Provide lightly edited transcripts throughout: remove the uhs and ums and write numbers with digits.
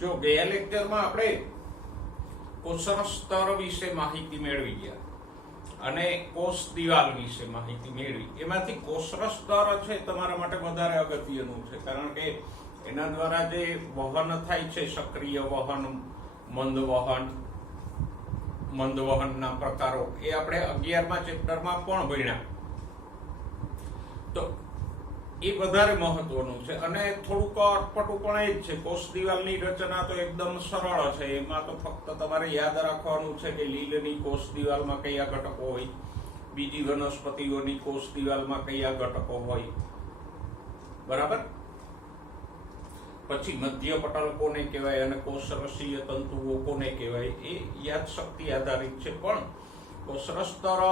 જો ગયા લેક્ચરમાં આપણે કોષરસ સ્તર વિશે માહિતી મેળવી ગયા અને કોષ દિવાલ વિશે માહિતી મેળવી. એમાંથી કોષરસ સ્તર છે તમારા માટે વધારે અગત્યનું છે, કારણ કે એના દ્વારા જે વહન થાય છે, સક્રિય વહન, મંદ વહનના પ્રકારો, એ આપણે 11મા ચેપ્ટરમાં પણ ભણ્યા. તો એ વધારે મહત્વનું છે અને થોડુંક અટપટું પણ એ જ છે. કોષ દિવાલની રચના તો એકદમ સરળ છે. એમાં તો ફક્ત તમારે યાદ રાખવાનું છે કે લીલની કોષ દિવાલમાં કયા ઘટકો હોય, બીજી વનસ્પતિઓની કોષ દિવાલમાં કયા ઘટકો હોય, બરાબર. પછી મધ્ય પટલ કોને કહેવાય અને કોષરસીય તંતુઓ કોને કહેવાય, એ યાદશક્તિ આધારિત છે. પણ કોષરસ સ્તર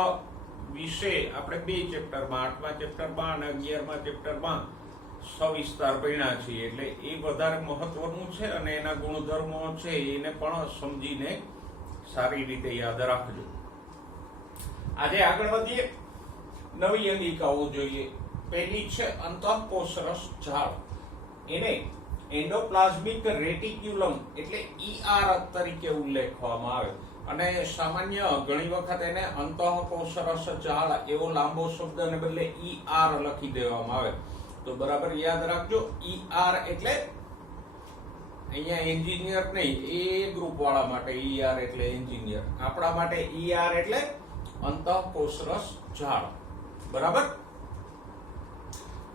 વિશે આપણે 2 ચેપ્ટરમાં, 8મા ચેપ્ટરમાં અને 11મા ચેપ્ટરમાં સવિસ્તાર ભણ્યા છીએ, એટલે એ વધારે મહત્વનું છે અને એના ગુણધર્મો છે એને પણ સમજીને સારી રીતે યાદ રાખજો. આજે આગળ વધીએ. નવી અંગિકાઓ જોઈએ. પહેલી છે અંતઃકોષરસ જાળ. એને એન્ડોપ્લાઝમિક રેટિક્યુલમ એટલે ER તરીકે ઉલ્લેખવામાં આવે અને સામાન્ય ઘણી વખત એને અંતઃકોષરસ જાળ એવો લાંબો શબ્દને બદલે ER લખી દેવામાં આવે. તો બરાબર યાદ રાખજો. ER એટલે અહીંયા એન્જિનિયર નહીં, એ ગ્રુપ વાળા માટે ER એટલે એન્જિનિયર, આપણા માટે ER એટલે અંતઃકોષરસ જાળ, બરાબર.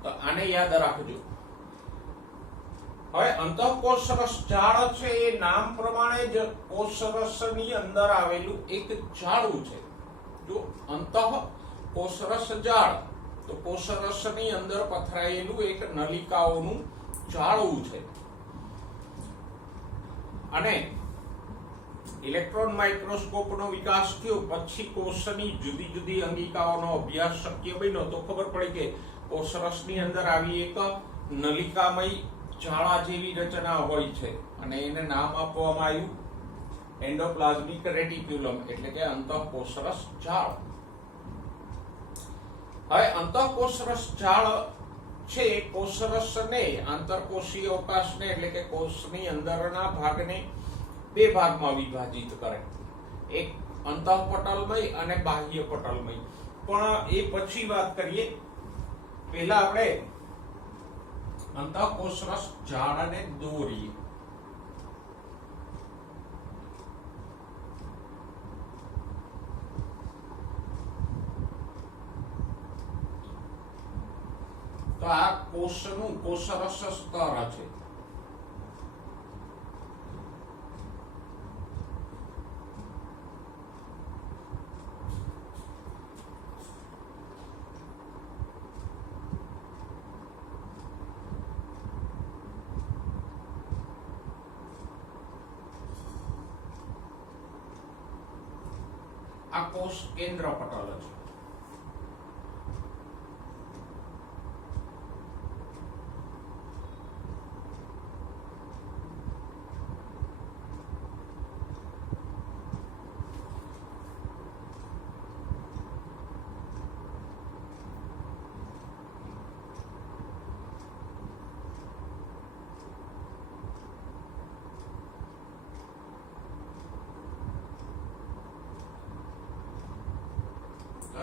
તો આને યાદ રાખજો. હવે અંતઃકોષરસ જાળ છે એ નામ પ્રમાણે જ કોષરસની અંદર આવેલું એક જાળું છે. જો અંતઃકોષરસ જાળ તો કોષરસની અંદર પથરાયેલું એક નલિકાઓનું જાળું છે. અને ઇલેક્ટ્રોન માઇક્રોસ્કોપનો વિકાસ થયો પછી કોષની જુદી જુદી અંગિકાઓનો અભ્યાસ શક્ય બન્યો. તો ખબર પડી કે કોષરસની અંદર આવી એક નલિકામય જાળા જેવી રચના હોય છે અને એને નામ આપવામાં આવ્યું એન્ડોપ્લાઝમિક રેટિક્યુલમ એટલે કે અંતઃકોષરસ જાળ. હવે અંતઃકોષરસ જાળ છે કોષરસને, આંતરકોષીય અવકાશને એટલે કે કોષની અંદરના ભાગને 2 ભાગમાં વિભાજિત કરે. એક અંતઃપટલમય અને બાહ્ય પટલમય. પણ એ પછી વાત કરીએ. પહેલા આપણે અંતઃકોષરસ જાળને દોરીએ. તો આ કોષનું કોષરસ સ્તર છે. આ કોષ કેન્દ્ર પટલ છે.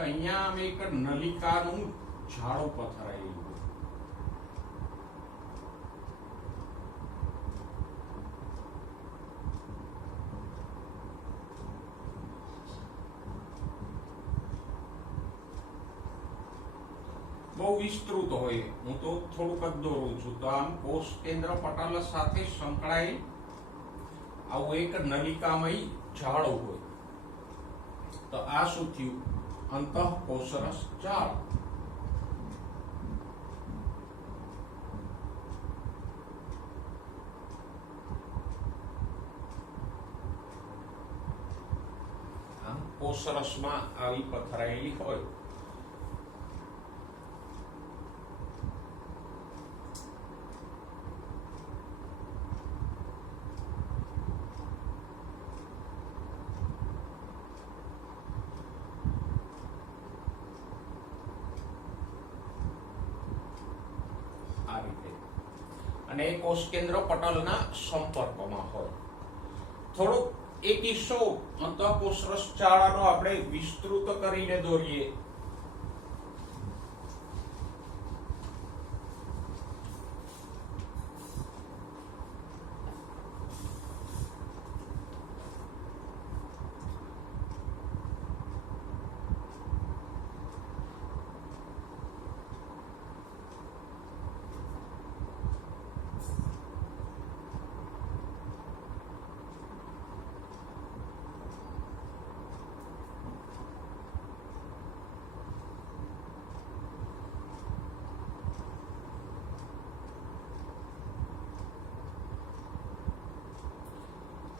અહીંયા એક નલિકાનું જાળું પથરાયેલું. બહુ વિસ્તૃત હોય, હું તો થોડુંક જ દોરું છું. તો આમ કોષ કેન્દ્ર પટલ સાથે સંકળાયેલ આવું એક નલિકામય જાળું હોય. તો આ શું થયું? અંતઃકોષરસ જાળ. આમ કોષરસમાં આવી પથરાયેલી હોય. અને એ કોષ કેન્દ્ર પટલના સંપર્કમાં હોય. થોડો એક કિસ્સો અંતઃકોષરસ જાળાનો આપણે વિસ્તૃત કરીને દોરીએ.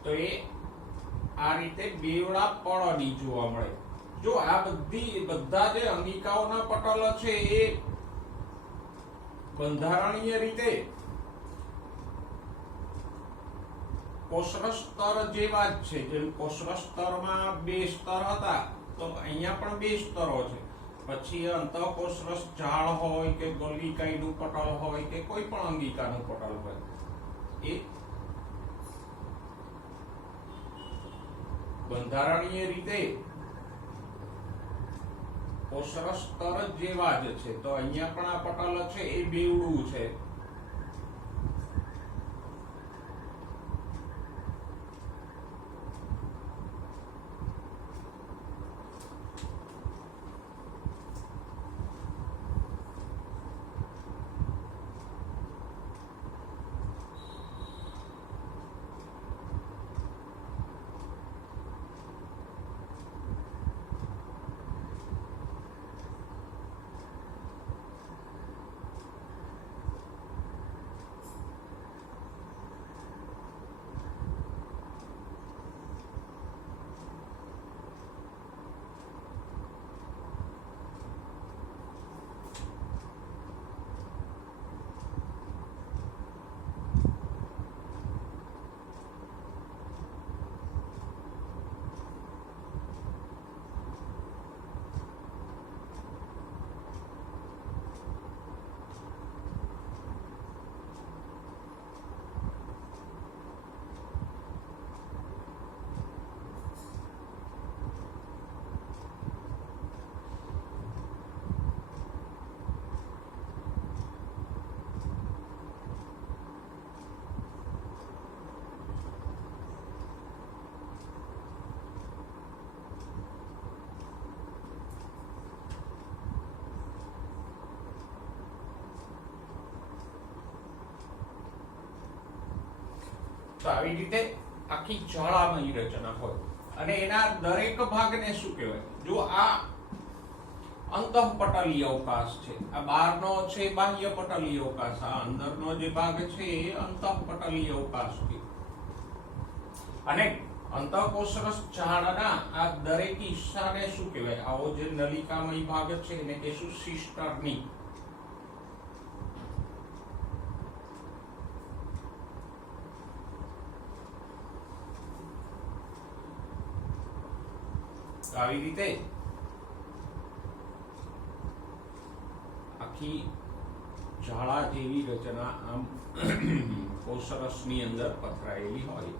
તો એ આ રીતે બેવડા પળની જોવા મળે. જો આ બધા જે અંગિકાઓના પટલ છે એ બંધારણીય રીતે કોષરસ સ્તર જેવા જ છે. જેમ કોષરસ સ્તરમાં 2 સ્તર હતા તો અહીંયા પણ 2 સ્તરો છે. પછી અંતઃકોષરસ જાળ હોય કે ગોલિકાઈનું પટલ હોય કે કોઈ પણ અંગિકાનું પટલ હોય, એ બંધારણીય રીતે કોષરસ સ્તર જેવા જ છે. તો અહીંયા પણ આ પટલ છે એ બેવડું છે. તો આવી રીતે આખી જ્વાળામય રચના હોય અને એના દરેક ભાગને શું કહેવાય? જો આ અંતઃપટલીય અવકાશ છે, આ બહારનો છે બાહ્ય પટલીય અવકાશ, આ અંદરનો જે ભાગ છે એ અંતઃપટલીય અવકાશ છે. અને અંતઃકોષરસ જાળના આ દરેક હિસ્સાને શું કહેવાય? આવો જે નલિકામય ભાગ છે એને કહેશું સિસ્ટર્ની. આવી રીતે આખી જાળા જેવી રચના આમ કોષરસની અંદર પથરાયેલી હોય.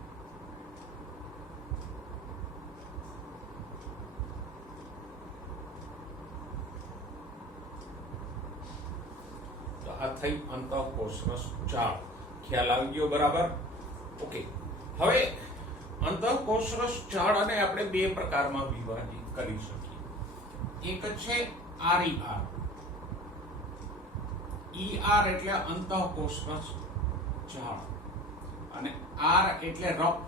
તો આ થઈ અંતઃકોષરસ જાળ. ખ્યાલ આવી ગયો બરાબર? ઓકે. હવે અંતઃકોષરસ જાળાને આપણે 2 પ્રકારમાં વિભાજિત કરી શકીએ. એક છે RER. ER એટલે અંતઃકોષરસ જાળ અને R એટલે રફ.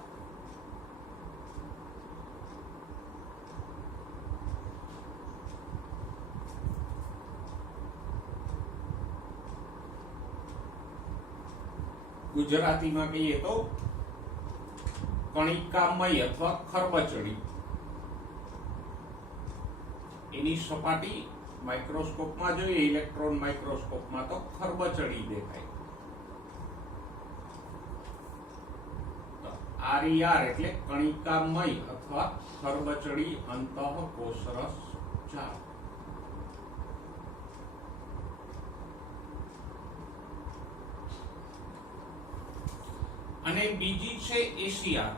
ગુજરાતીમાં કહીએ તો કણિકામય અથવા ખરબચડી. એની સપાટી માઇક્રોસ્કોપમાં જોઈએ, ઇલેક્ટ્રોન માઇક્રોસ્કોપમાં તો ખરબચડી દેખાય. તો RER એટલે કણિકામય અથવા ખરબચડી અંતઃકોષરસ જાળ. અને બીજી છે એસીઆર.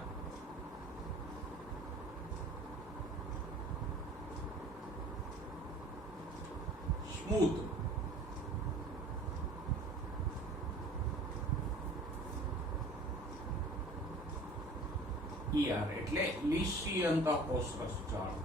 સ્મૂથ. ER એટલે લીસી અંતઃકોષરસ જાળ.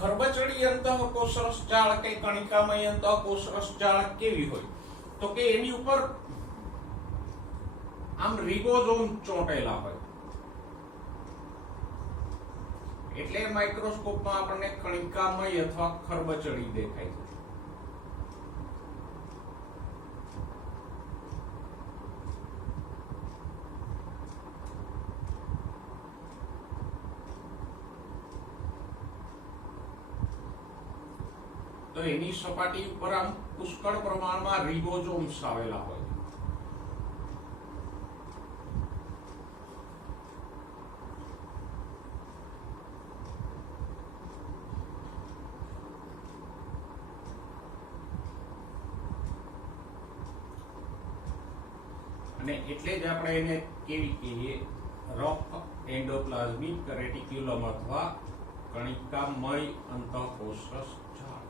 ખરબચડી અંતઃકોષરસ જાળ કે કણિકામય અંતઃકોષરસ જાળ કેવી હોય? તો કે એની ઉપર આમ રિબોઝોમ ચોંટેલા હોય, એટલે માઇક્રોસ્કોપમાં આપણને કણિકામય અથવા ખરબચડી દેખાય છે. તો એની સપાટી ઉપર આમ પુષ્કળ પ્રમાણમાં રિબોઝોમ્સ આવેલા હોય. અને એટલે જ આપણે એને કેવી કહીએ? રફ એન્ડોપ્લાઝમિક રેટિક્યુલમ અથવા કણિકામય અંતઃકોષરસ જાળ.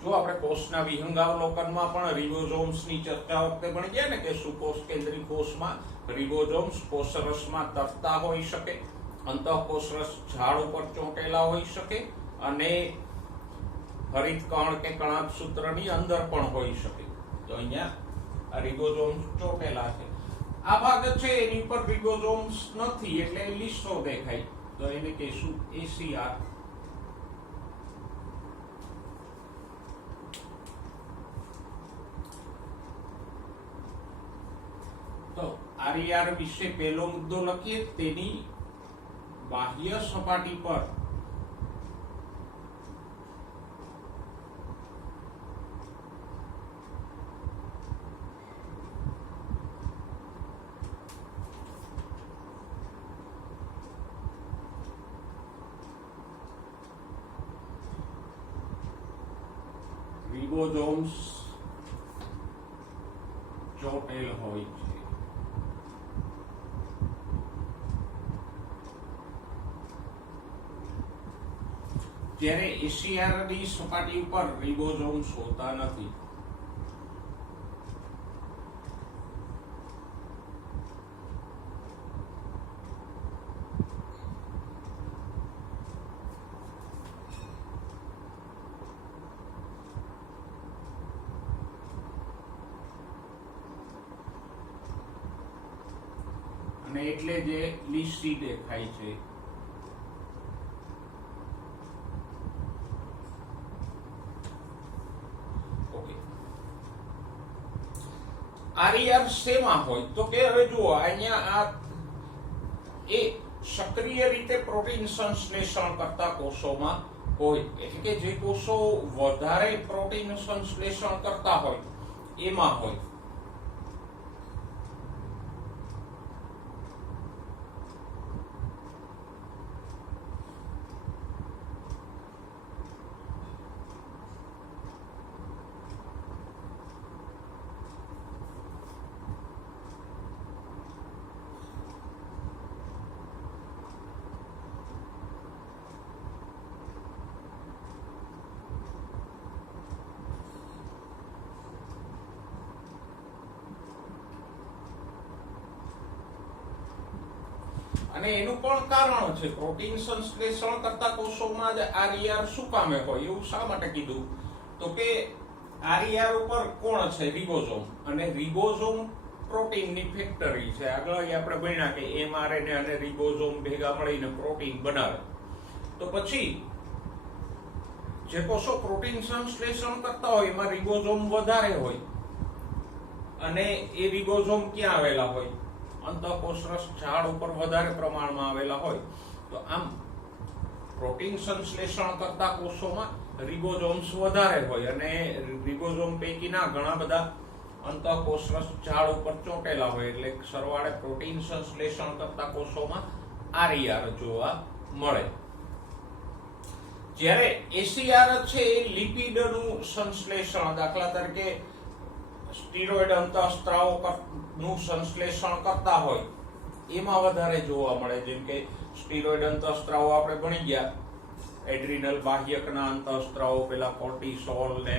જો આપણે કોષના વિહંગાવલોકનમાં પણ રિબોઝોમ્સની ચર્ચા વખતે ભણી ગયા ને કે સુકોષ કેન્દ્રી કોષમાં રિબોઝોમ્સ કોષરસમાં તરતા હોઈ શકે, અંતઃકોષરસ ઝાડ ઉપર ચોંટેલા હોઈ શકે અને હરિત કણ કે કણાભ સૂત્રની અંદર પણ હોઈ શકે. તો અહીંયા રિબોઝોમ્સ ચોંટેલા છે. આ ભાગ છે એની ઉપર રિબોઝોમ્સ નથી એટલે લીસો દેખાય, તો એને કહીશું એસીઆર. તો આરઈઆર વિશે પહેલો મુદ્દો લખીએ. તેની બાહ્ય સપાટી પર રિબોઝોમ્સ ચોંટેલ હોય છે. જ્યારે એસીઆર ની સપાટી ઉપર રિબોઝોમ્સ હોતા નથી. અને એટલે જે લીસી દેખાય છે. આરઈઆર શેમાં હોય? તો કે હવે જુઓ, અહીંયા આ એ સક્રિય રીતે પ્રોટીન સંશ્લેષણ કરતા કોષોમાં હોય, એટલે કે જે કોષો વધારે પ્રોટીન સંશ્લેષણ કરતા હોય એમાં હોય. અને એનું પણ કારણ છે. પ્રોટીન સંશ્લેષણ કરતા કોષોમાં જ આરઈઆર શું કામે હોય એવું શા માટે કીધું? તો કે આરઈઆર ઉપર કોણ છે? રિબોઝોમ. અને રિબોઝોમ પ્રોટીનની ફેક્ટરી છે. આગળ આપણે ભણ્યા કે એમઆરએનએ અને રિબોઝોમ ભેગા મળીને પ્રોટીન બનાવે. તો પછી જે કોષો પ્રોટીન સંશ્લેષણ કરતા હોય એમાં રિબોઝોમ વધારે હોય, અને એ રિબોઝોમ ક્યાં આવેલા હોય? અંતઃકોષરસ ઝાડ ઉપર વધારે પ્રમાણમાં આવેલા હોય. તો આમ પ્રોટીન સંશ્લેષણ કરતા કોષોમાં રિબોઝોમ્સ વધારે હોય, અને રિબોઝોમ પૈકીના ઘણા બધા અંતઃકોષરસ ઝાડ ઉપર ચોંટેલા હોય, એટલે સરવાળે પ્રોટીન સંશ્લેષણ કરતા કોષોમાં આરઈઆર જોવા મળે. જ્યારે એસીઆર છે એ લિપિડનું સંશ્લેષણ, દાખલા તરીકે સ્ટીરોઇડ અંતઃસ્ત્રાવનું સંશ્લેષણ કરતા હોય એમાં વધારે જોવા મળે. જેમ કે સ્ટીરોઇડ અંતઃસ્ત્રાવો આપણે ભણી ગયા, એડ્રિનલ બાહ્યકના અંતઃસ્ત્રાવો, પેલા કોર્ટિસોલ ને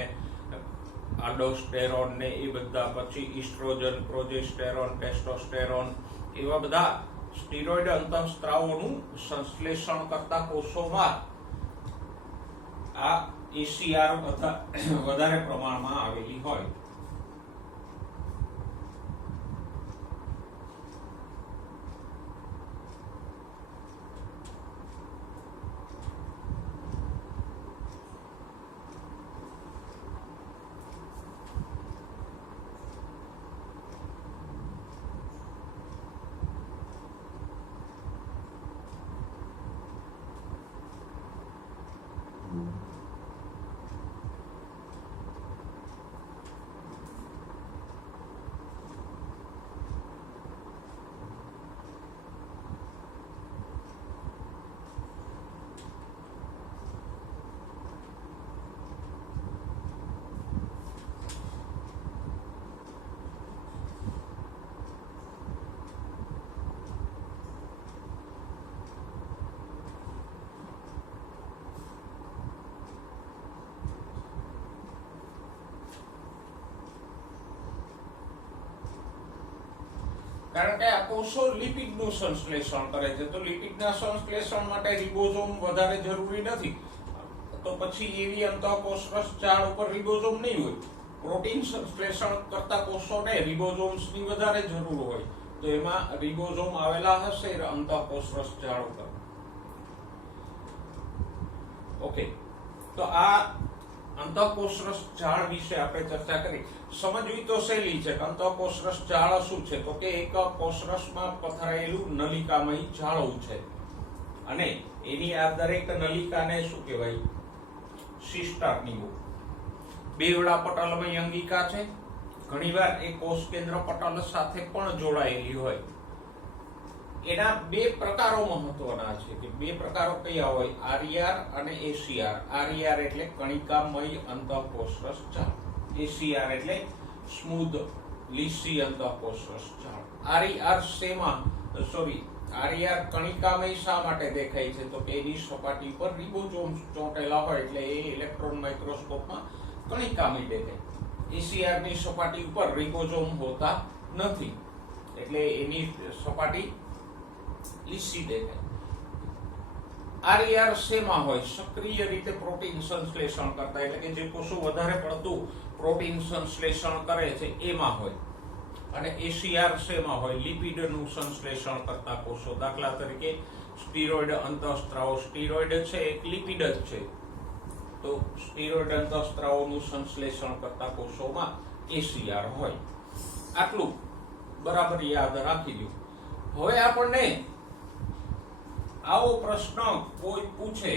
આલ્ડોસ્ટેરોન ને એ બધા, પછી ઇસ્ટ્રોજન, પ્રોજેસ્ટેરોન, ટેસ્ટોસ્ટેરોન, એવા બધા સ્ટીરોઇડ અંતઃસ્ત્રાવોનું સંશ્લેષણ કરતા કોષોમાં આ એસીઆર વધારે પ્રમાણમાં આવેલી હોય. કારણ કે આ કોષો લિપિડનું સંશ્લેષણ કરે છે, તો લિપિડના સંશ્લેષણ માટે રિબોઝોમ વધારે જરૂરી નથી. તો પછી એવી અંતઃકોષરસ જાળ ઉપર રિબોઝોમ નહીં હોય. પ્રોટીન સંશ્લેષણ કરતા કોષોને રિબોઝોમ્સની વધારે જરૂર હોય, તો એમાં રિબોઝોમ આવેલા હશે અંતઃકોષરસ જાળ ઉપર. ઓકે, તો આ અંતઃકોષરસ જાળ વિશે આપણે ચર્ચા કરી. સમજવી તો સહેલી છે. અંતઃકોષરસ જાળ શું છે? તો કે એક કોષરસમાં પથરાયેલું નલિકામય જાળું છે, અને એની આ દરેક નલિકાને શું કહેવાય? સિસ્ટર્ની. બેવડા પટલમય અંગિકા છે. ઘણીવાર એ કોષ કેન્દ્ર પટલ સાથે પણ જોડાયેલી હોય. એના બે પ્રકારો મહત્વના છે. કે બે પ્રકારો કયા હોય? આરઈઆર અને એસીઆર. આરઈઆર એટલે કણિકામય અંતઃકોષરસ જાળ, એસીઆર એટલે સ્મૂધ લીસી અંતઃકોષરસ જાળ. આરઈઆર આરઈઆર કણિકામય શા માટે દેખાય છે? તો કે એની સપાટી પર રિબોઝોમ્સ ચોંટેલા હોય એટલે એ ઇલેક્ટ્રોન માઇક્રોસ્કોપમાં કણિકામય દેખાય. એસીઆર ની સપાટી ઉપર રિબોઝોમ હોતા નથી એટલે એની સપાટી લીસી દેખાય. આરઈઆર શેમાં હોય? સક્રિય રીતે પ્રોટીન સંશ્લેષણ કરતા, એટલે કે જે કોષો વધારે પડતું પ્રોટીન સંશ્લેષણ કરે છે એમાં હોય. અને એસીઆર શેમાં હોય? લિપિડનું સંશ્લેષણ કરતા કોષો. દાખલા તરીકે સ્ટીરોઇડ અંતઃસ્ત્રાવો. સ્ટીરોઇડ છે એક લિપિડ જ છે, તો સ્ટીરોઇડ અંતઃસ્ત્રાવોનું સંશ્લેષણ કરતા કોષોમાં એસીઆર હોય. આટલું બરાબર યાદ રાખી લો. હવે આપણને આવો પ્રશ્ન કોઈ પૂછે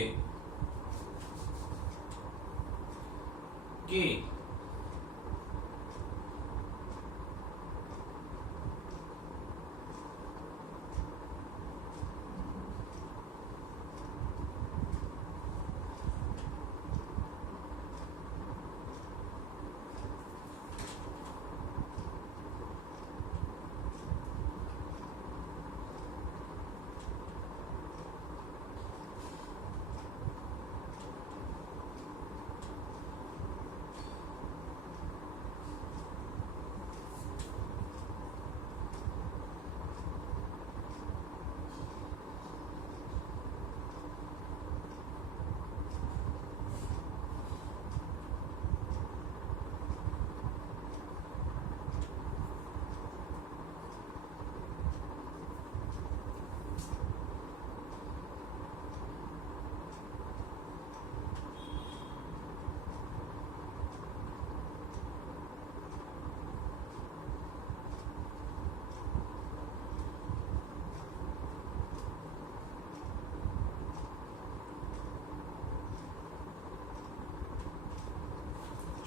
કે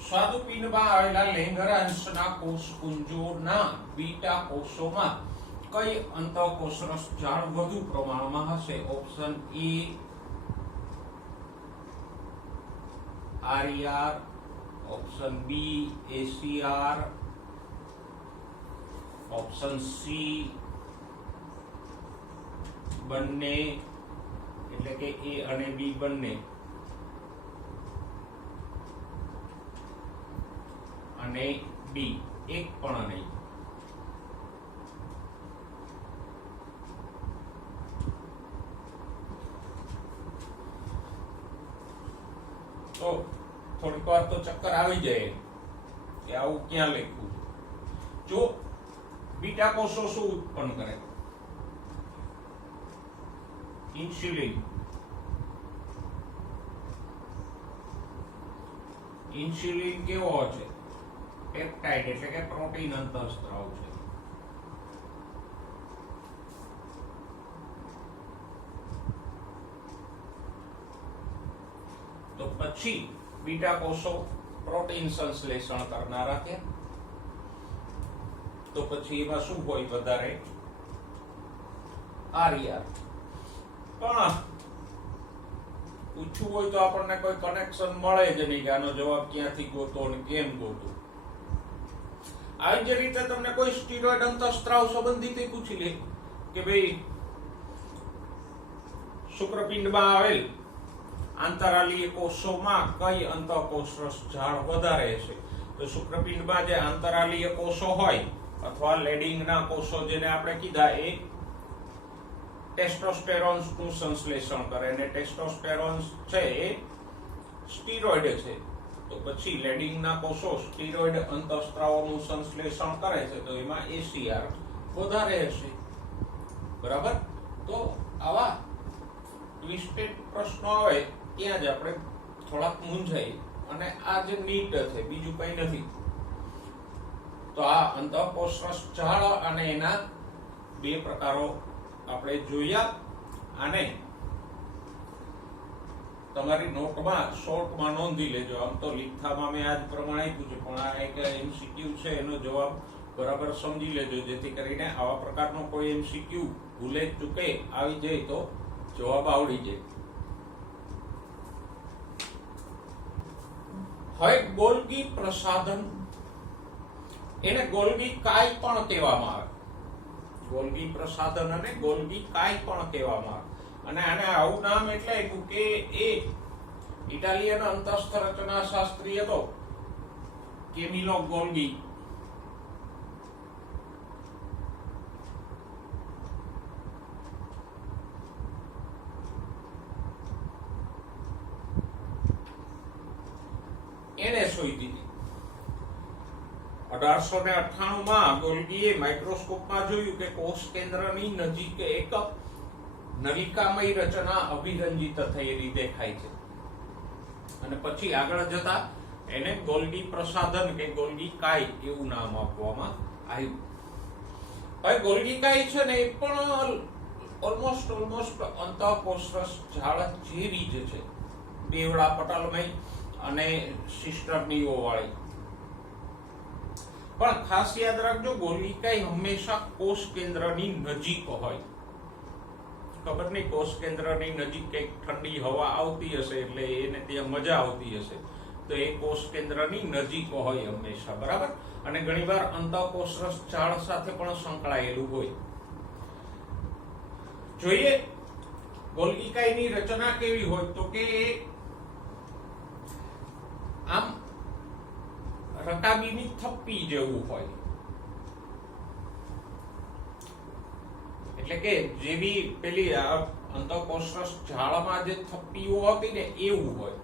સ્વાદુપિંડમાં આવેલા લેંગર અંશના કોષપુંજોના બીટા કોષોમાં કઈ અંતઃકોષરસ જાળ વધુ પ્રમાણમાં હશે? Option A RER, option B ACR, option C બંને, એટલે કે એ અને બી બંને, અને બી એક પણ નહીં. તો થોડીક વાર તો ચક્કર આવી જાય કે આવું ક્યાં લખ્યું છે. જો બીટા કોષો શું ઉત્પન્ન કરે? ઇન્સ્યુલિન. ઇન્સ્યુલિન કેવો છે? પેપ્ટાઇડ, એટલે કે પ્રોટીન અંતઃસ્ત્રાવ છે. તો પછી બીટા કોષો પ્રોટીન સંશ્લેષણ કરનારા છે. તો પછી એમાં શું હોય વધારે? RER. પણ પૂછવું હોય તો આપણને કોઈ કનેક્શન મળે જ નહીં કે આનો જવાબ ક્યાંથી ગોતો અને કેમ ગોતો. આવી જ રીતે તમને કોઈ સ્ટીરોઇડ અંતઃસ્ત્રાવ સંબંધિત પૂછી લે કે ભાઈ શુક્રપિંડમાં આવેલ આંતરાલીય કોષોમાં કઈ અંતઃકોષરસ જાળ વધારે છે? તો શુક્રપિંડમાં જે આંતરાલીય કોષો હોય અથવા લેડિંગના કોષો જેને આપણે કીધા, એ ટેસ્ટોસ્ટેરોન્સનું સંશ્લેષણ કરે, અને ટેસ્ટોસ્ટેરોન્સ છે એ સ્ટીરોઇડ છે. તો પછી લેડિંગના કોષો સ્ટીરોઇડ અંતઃસ્ત્રાવોનું સંશ્લેષણ કરે છે, તો એમાં ACR વધારે હશે. બરાબર? તો આવા ટ્વિસ્ટેડ પ્રશ્નો આવે ત્યાં જ આપણે થોડાક મૂંઝાઈ, અને આ જે નીટ છે બીજું કઈ નથી. તો આ અંતઃકોષરસ જાળ અને એના બે પ્રકારો આપણે જોયા. અને તમારી નોટમાં શોર્ટમાં નોંધી લેજો. આમ તો લીખામાં મેં આજ પ્રમાણે આપ્યું છે, પણ આ એક MCQ છે, એનો જવાબ બરાબર સમજી લેજો, જેથી કરીને આવા પ્રકારનો કોઈ MCQ ભૂલે ચૂકે આવી જાય તો જવાબ આવડી જાય. હવે ગોલ્ગી પ્રસાધન, એને ગોલ્ગી કાય પણ કહેવામાં આવે. ગોલ્ગી પ્રસાધન અને ગોલ્ગી કાય પણ કહેવામાં આવે. અને આને આવું નામ એટલે આપ્યું કે એ ઇટાલિયન અંતસ્થ રચના શાસ્ત્રી હતો કેમિલો ગોલ્ગી. એને શોધી હતી. 1898 માં ગોલ્ગીએ માઇક્રોસ્કોપમાં જોયું કે કોષ કેન્દ્રની નજીક એક નલિકામય રચના અભિરંજિત થયેલી દેખાય છે. અને પછી આગળ જતા એને ગોલ્ગી પ્રસાધન કે ગોલ્ગી કાય એવું નામ આપવામાં આવ્યું. હવે ગોલ્ગી કાય છે ને એ પણ ઓલમોસ્ટ અંતઃકોષરસ જાળ જેવી જ છે, બેવડા પટલમય અને સિસ્ટર્નીઓ વાળી. પણ ખાસ યાદ રાખજો, ગોલ્ગી કાય હંમેશા કોષ કેન્દ્રની નજીક હોય. ખબર નહીં, કોષ કેન્દ્રની નજીક કંઈક ઠંડી હવા આવતી હશે એટલે એને ત્યાં મજા આવતી હશે, તો એ કોષ કેન્દ્રની નજીક હોય હંમેશા. બરાબર? અને ઘણીવાર અંતઃકોષરસ જાળ સાથે પણ સંકળાયેલું હોય. જોઈએ ગોલ્ગી કાયની રચના કેવી હોય, તો કે આમ રકાબીની થપ્પી જેવું હોય. એટલે કે જેવી પેલી અંતઃકોષરસ જાળમાં જે થપ્પીઓ હતી ને એવું હોય.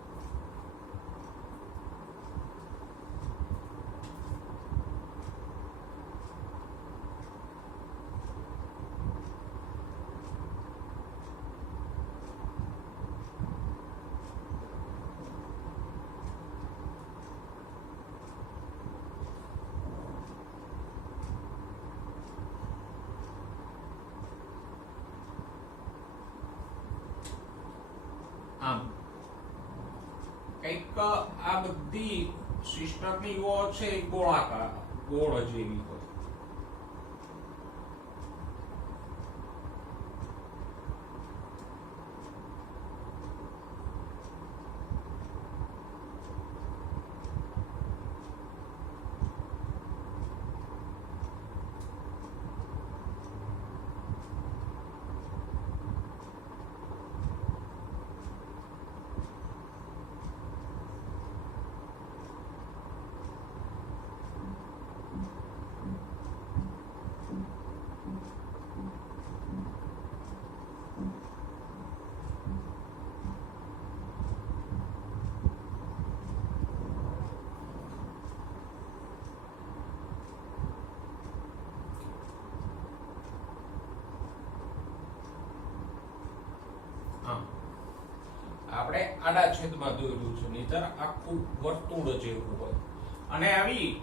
આમ કઈક આ બધી સિસ્ટર્નીઓ છે ગોળાકાર, ગોળ જેવી હોય. આપણે આડા છેદમાં દોર્યું છે, નહીતર આખું વર્તુળ જેવું હોય. અને આવી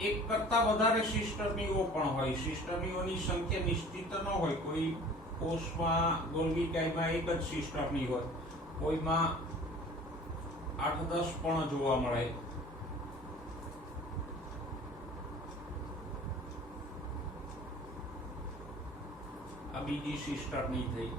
એક કરતા વધારે સિસ્ટરનીઓ પણ હોય. સિસ્ટરનીઓની સંખ્યા નિશ્ચિત ન હોય. કોઈ કોષમાં ગોલ્ગી કાયમાં એક જ સિસ્ટરની હોય, કોઈમાં 8-10 પણ જોવા મળે. આ બીજી સિસ્ટરની થઈ.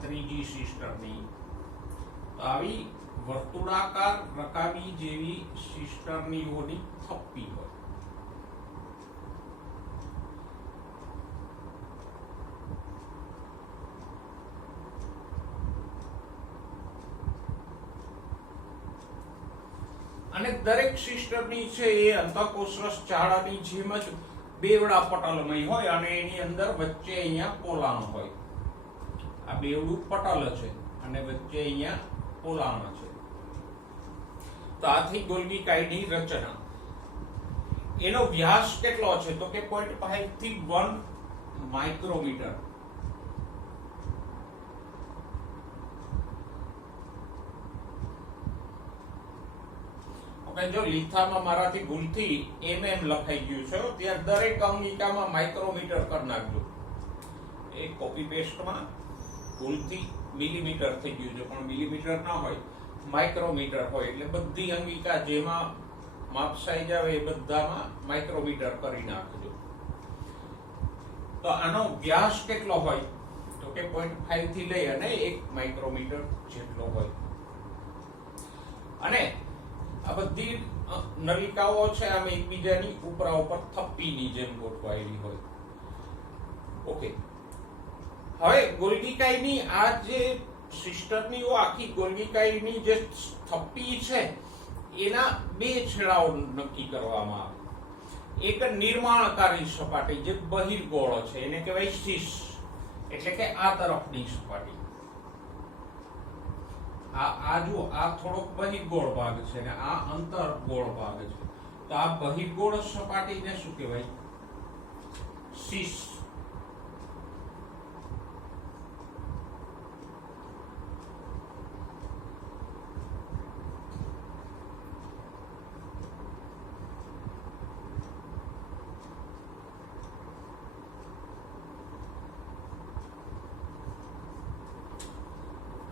ત્રીજી સિસ્ટરની. તો આવી વર્તુળાકાર રકાબી જેવી સિસ્ટરનીઓની થપ્પી હોય. અને દરેક સિસ્ટરની છે એ અંતઃકોષરસ ચાળાની જેમ જ બેવડા પટલમય હોય અને એની અંદર વચ્ચે અહીંયા પોલાણ હોય. આ બેવડું પટલ છે અને વચ્ચે અહીંયા પોલાણ છે. તો આથી ગોલ્ગી કાયની રચના. એનો વ્યાસ કેટલો છે? તો કે 0.5 થી 1 માઇક્રોમીટર. જો લીથામાં મારાથી ભૂલથી લખાઈ ગયું છે, ત્યાં દરેક અંગિકામાં માઇક્રોમીટર કરી નાખજો. એ કોપી પેસ્ટમાં ભૂલથી મિલીમીટર થઈ ગયું છે, પણ મિલીમીટર ના હોય, માઇક્રોમીટર હોય. એટલે બધી અંગિકા જેમાં માપ સાઈઝ આવે એ બધામાં માઇક્રોમીટર કરી નાખજો. તો આનો વ્યાસ કેટલો હોય? તો કે 0.5 થી લઈ અને 1 માઇક્રોમીટર જેટલો હોય. અને આ બધી નલિકાઓ છે આમ એકબીજાની ઉપર થપ્પીની જેમ ગોઠવાયેલી હોય. ઓકે, હવે ગોલ્ગીકાયની આ જે સિસ્ટરનીઓ આખી ગોલ્ગીકાયની જે થપ્પી છે એના બે છેડાઓ નક્કી કરવામાં આવે. એક નિર્માણકારી સપાટી જે બહિર્ગોળ છે એને કહેવાય શીશ, એટલે કે આ તરફની સપાટી. આ જો આ થોડોક બહિર્ગોળ ભાગ છે ને આ અંતર્ગોળ ભાગ છે. તો આ બહિર્ગોળ સપાટીને શું કહેવાય? શીશ.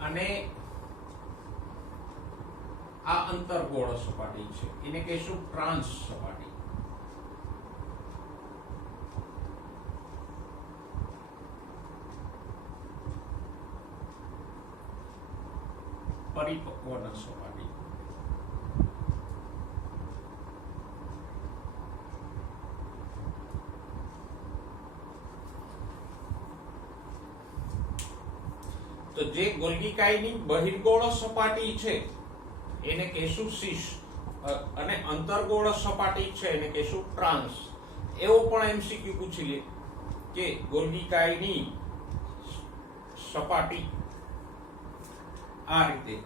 અને આ અંતર્ગોળ સપાટી છે એને કહીશું ટ્રાન્સ સપાટી. પરિપક્વન સપાટી. તો જે ગોલ્ગીકાયની બહિર્ગોળ સપાટી છે એને કહેશું શીશ અને અંતર્ગોળ સપાટી છે એને કહેશું ટ્રાન્સ. એવો પણ એમસીક્યુ પૂછી લે કે ગોલ્ગીકાયની સપાટી આ રીતે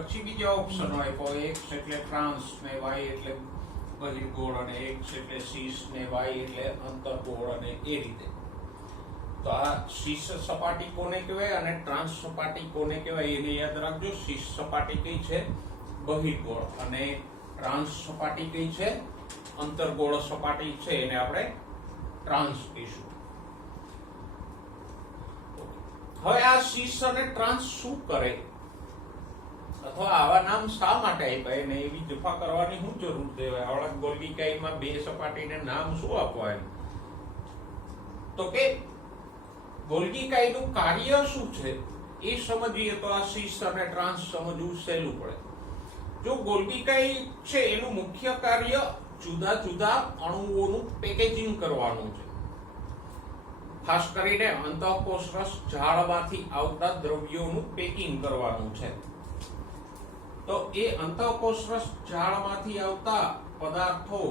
પછી બીજા ઓપ્શન આપ્યો, x એટલે ટ્રાન્સ ને y એટલે બહિર્ગોળ અને x એટલે શીર્ષ ને y એટલે અંતર્ગોળ અને એ રીતે. તો આ શીર્ષ સપાટી કોને કહેવાય અને ટ્રાન્સ સપાટી કોને કહેવાય એને યાદ રાખજો. શીર્ષ સપાટી કઈ છે? બહિર્ગોળ. અને ટ્રાન્સ સપાટી કઈ છે? અંતર્ગોળ સપાટી છે, એને આપણે ટ્રાન્સ કહીશું. હવે આ શીર્ષ અને ટ્રાન્સ શું કરે અથવા આવા નામ શા માટે આપ્યા એને એવી જફા કરવાની શું જરૂર છે? આવડા ગોલ્ગીકાઈમાં બે સપાટીને નામ શું આપવા? તો કે ગોલ્ગીકાઈનું કાર્ય શું છે એ સમજીએ તો આ શીર્ષ અને ટ્રાન્સ સમજવું સહેલું પડે. જો ગોલ્ગીકાઈ છે એનું મુખ્ય કાર્ય જુદા જુદા અણુઓનું પેકેજિંગ કરવાનું છે. ખાસ કરીને અંતઃકોષરસ ઝાડમાંથી આવતા દ્રવ્યોનું પેકિંગ કરવાનું છે. તો એ અંતઃકોષરસ ઝાડમાંથી આવતા પદાર્થો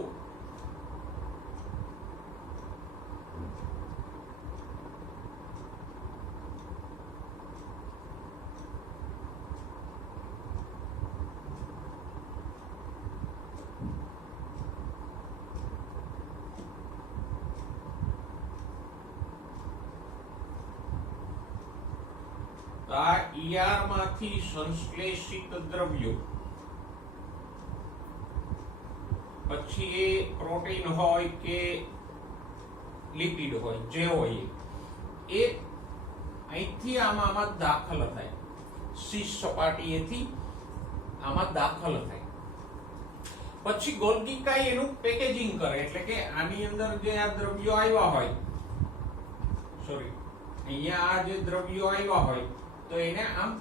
આ ઈઆર માંથી સંશ્લેષિત દ્રવ્યો, પછી એ પ્રોટીન હોય કે લિપિડ હોય, જે હોય એ અહીંથી આમાં દાખલ થાય. શીર્ષ સપાટીએથી આમાં દાખલ થાય. પછી ગોલ્ગીકાઈ એનું પેકેજિંગ કરે, એટલે કે આની અંદર જે આ દ્રવ્યો આવ્યા હોય, અહીંયા આ જે દ્રવ્યો આવ્યા હોય તો એને આમ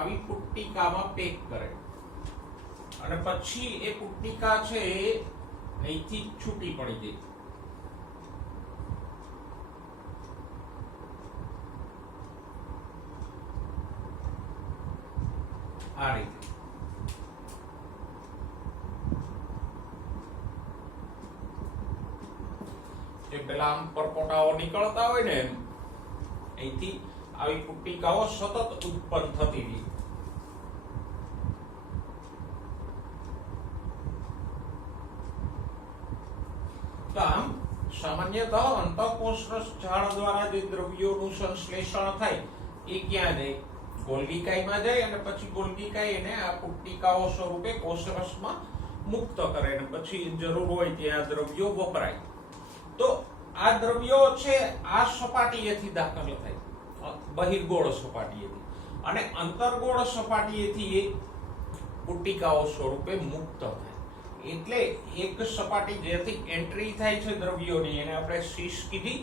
આવી પુટ્ટિકામાં પેક કરે અને પછી એ પુટ્ટિકા છે એ અહીંથી છૂટી પડી જાય. આ રીતે જે પેલા આમ પરપોટાઓ નીકળતા હોય ને અહીંથી આવી પુટ્ટિકાઓ સતત ઉત્પન્ન થતી હતી. તો આમ સામાન્યતઃ અંતઃકોષરસ ઝાડ દ્વારા જે દ્રવ્યોનું સંશ્લેષણ થાય એ ક્યાં જાય? ગોલ્ગીકાઈમાં જાય અને પછી ગોલ્ગીકાઈ એને આ પુટ્ટિકાઓ સ્વરૂપે કોષરસમાં મુક્ત કરે અને પછી જરૂર હોય ત્યાં દ્રવ્યો વપરાય. તો આ દ્રવ્યો છે આ સપાટીએથી દાખલ થાય, બહિર્ગોળ સપાટીએથી, અને અંતર્ગોળ સપાટીએથી એ પુટ્ટિકાઓ સ્વરૂપે મુક્ત થાય. એટલે એક સપાટી જ્યાંથી એન્ટ્રી થાય છે દ્રવ્યોની એને આપણે શીર્ષ કીધી,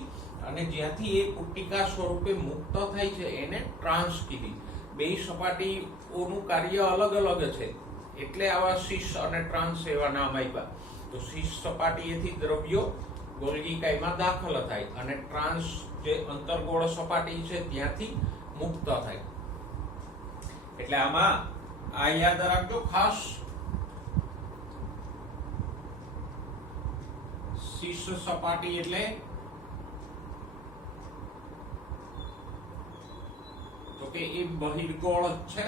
અને જ્યાંથી એ પુટ્ટિકા સ્વરૂપે મુક્ત થાય છે એને ટ્રાન્સ કીધી. બે સપાટીઓનું કાર્ય અલગ અલગ છે એટલે આવા શીર્ષ અને ટ્રાન્સ એવા નામ આપ્યા. તો શીર્ષ સપાટીએથી દ્રવ્યો ગોલ્ગીકાઈમાં દાખલ થાય અને ટ્રાન્સ જે અંતર્ગોળ સપાટી છે ત્યાંથી મુક્ત થાય. એટલે આમાં આ યાદ રાખજો ખાસ, શીર્ષ સપાટી એટલે તો કે એ બહિર્ગોળ જ છે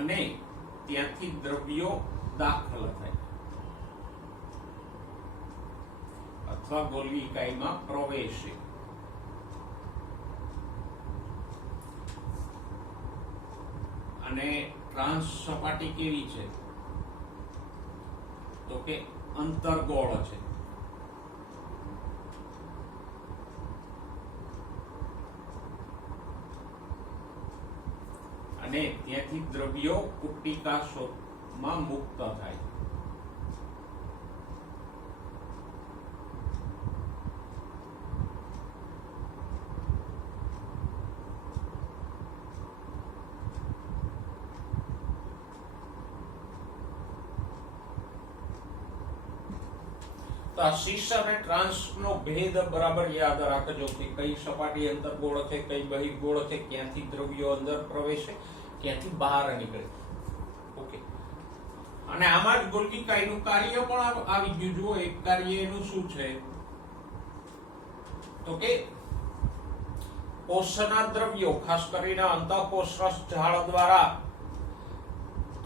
અને ત્યાંથી દ્રવ્યો દાખલ થાય અથવા ગોલ્ગીકાઈમાં પ્રવેશે. અને ટ્રાન્સ સપાટી કેવી છે? તો કે અંતર્ગોળ છે. અને ત્યાંથી દ્રવ્યો પુટ્ટિકામાં મુક્ત થાય. તો આ શીર્ષ અને ટ્રાન્સ નો ભેદ બરાબર યાદ રાખજો કે કઈ સપાટી અંતર્ગોળ છે, કઈ બહિર્ગોળ છે, ક્યાંથી દ્રવ્યો અંદર પ્રવેશે, ક્યાંથી બહાર નીકળે. ઓકે. અને આમાં જ ગોલ્ગીકાઈનું કાર્ય પણ આવી ગયું. જુઓ, એક કાર્ય એનું શું છે તો કે કોષના દ્રવ્યો ખાસ કરીને અંતઃકોષરસ ઝાડ દ્વારા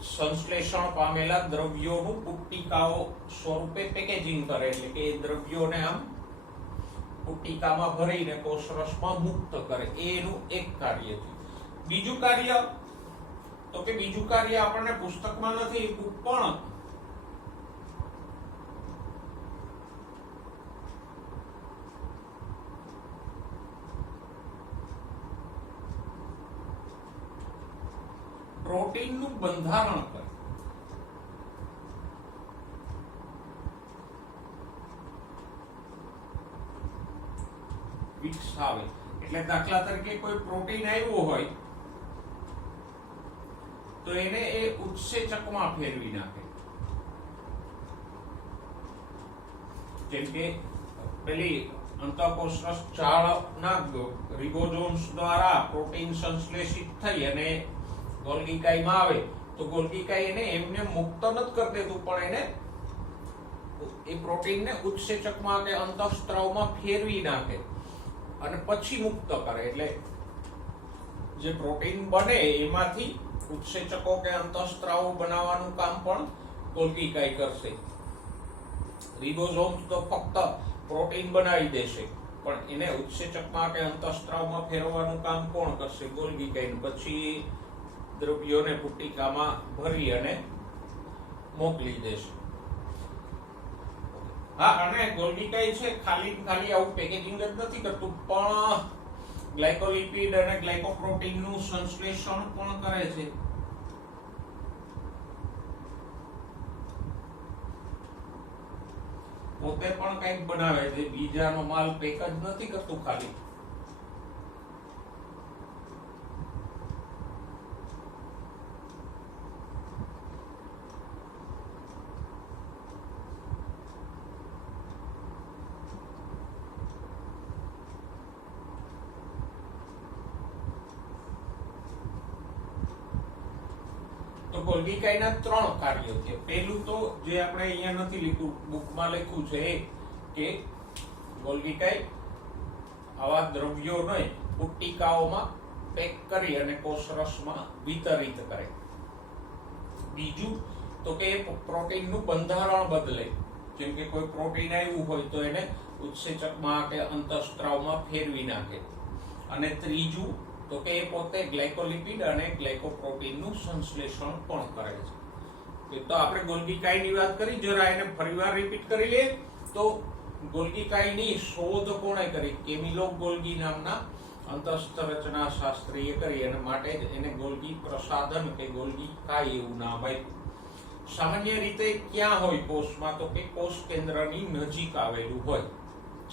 સંશ્લેષણ પામેલા દ્રવ્યોનું પુટ્ટિકાઓ સ્વરૂપે પેકેજિંગ કરે, એટલે કે એ દ્રવ્યોને આમ પુટ્ટિકામાં ભરીને કોષરસમાં મુક્ત કરે, એ એનું એક કાર્ય છે. બીજું કાર્ય તો કે બીજું કાર્ય આપણને પુસ્તકમાં નથી પણ પ્રોટીનનું બંધારણ કરે. વિકસાવે, એટલે દાખલા તરીકે કોઈ પ્રોટીન આવ્યું હોય તો એને એ ઉત્સેચકમાં ફેરવી નાખે. જેમ કે પેલી અંતઃકોષરસ ઝાડના રિબોઝોમ્સ દ્વારા પ્રોટીન સંશ્લેષિત થઈ અને ગોલ્ગી કાયમાં આવે તો ગોલ્ગી કાય એને એમને મુક્ત નથી કરી દેતું, પણ એને એ પ્રોટીનને ઉત્સેચકમાં કે અંતઃસ્ત્રાવમાં ફેરવી નાખે અને પછી મુક્ત કરે. એટલે જે પ્રોટીન બને એમાંથી ઉત્સેચકો કે અંતઃસ્ત્રાવો બનાવવાનું કામ પણ ગોલ્ગી કાય કરશે. રિબોઝોમ્સ તો ફક્ત પ્રોટીન બનાવી દેશે, પણ એને ઉત્સેચકમાં કે અંતઃસ્ત્રાવમાં ફેરવવાનું કામ કોણ કરશે? ગોલ્ગી કાય. પછી દ્રવ્યોને પુટ્ટિકામાં ભરી અને મોકલી દેશે. હા, અને ગોલ્ગી કાય છે ખાલી આવું પેકેજિંગ જ નથી કરતું, પણ ગ્લાયકોલિપિડ અને ગ્લાયકોપ્રોટીનનું સંશ્લેષણ પણ કરે છે. પોતે પણ કંઈક બનાવે છે, બીજાનો માલ પેક જ નથી કરતું ખાલી. ગોલ્ગી કાયના 3 કાર્યો છે. પહેલું તો જે આપણે અહીંયા નથી લીધું, બુકમાં લખ્યું છે કે ગોલ્ગી કાય આવા દ્રવ્યોને પુટ્ટિકાઓમાં પેક કરી અને કોષરસમાં વિતરિત કરે. બીજું તો કે પ્રોટીનનું બંધારણ બદલે. જેમ કે કોઈ પ્રોટીન આવ્યું હોય તો એને ઉત્સેચકમાં કે અંતઃસ્ત્રાવમાં ફેરવી નાખે. અને ત્રીજું તો કે એ પોતે ગ્લાયકોલિપિડ અને ગ્લાયકોપ્રોટીનનું સંશ્લેષણ પણ કરે છે. તો આપણે ગોલ્ગી કાયની વાત કરી, જરા એને ફરીવાર રિપીટ કરી લઈએ. તો ગોલ્ગી કાયની શોધ કોણે કરી? કેમિલો ગોલ્ગી નામના અંતસ્થ રચના શાસ્ત્રીએ કરી, અને માટે જ એને ગોલ્ગી પ્રસાધન કે ગોલ્ગી કાય એવું નામ આપ્યું. સામાન્ય રીતે ક્યાં હોય કોષમાં? તો કે કોષ કેન્દ્રની નજીક આવેલું હોય.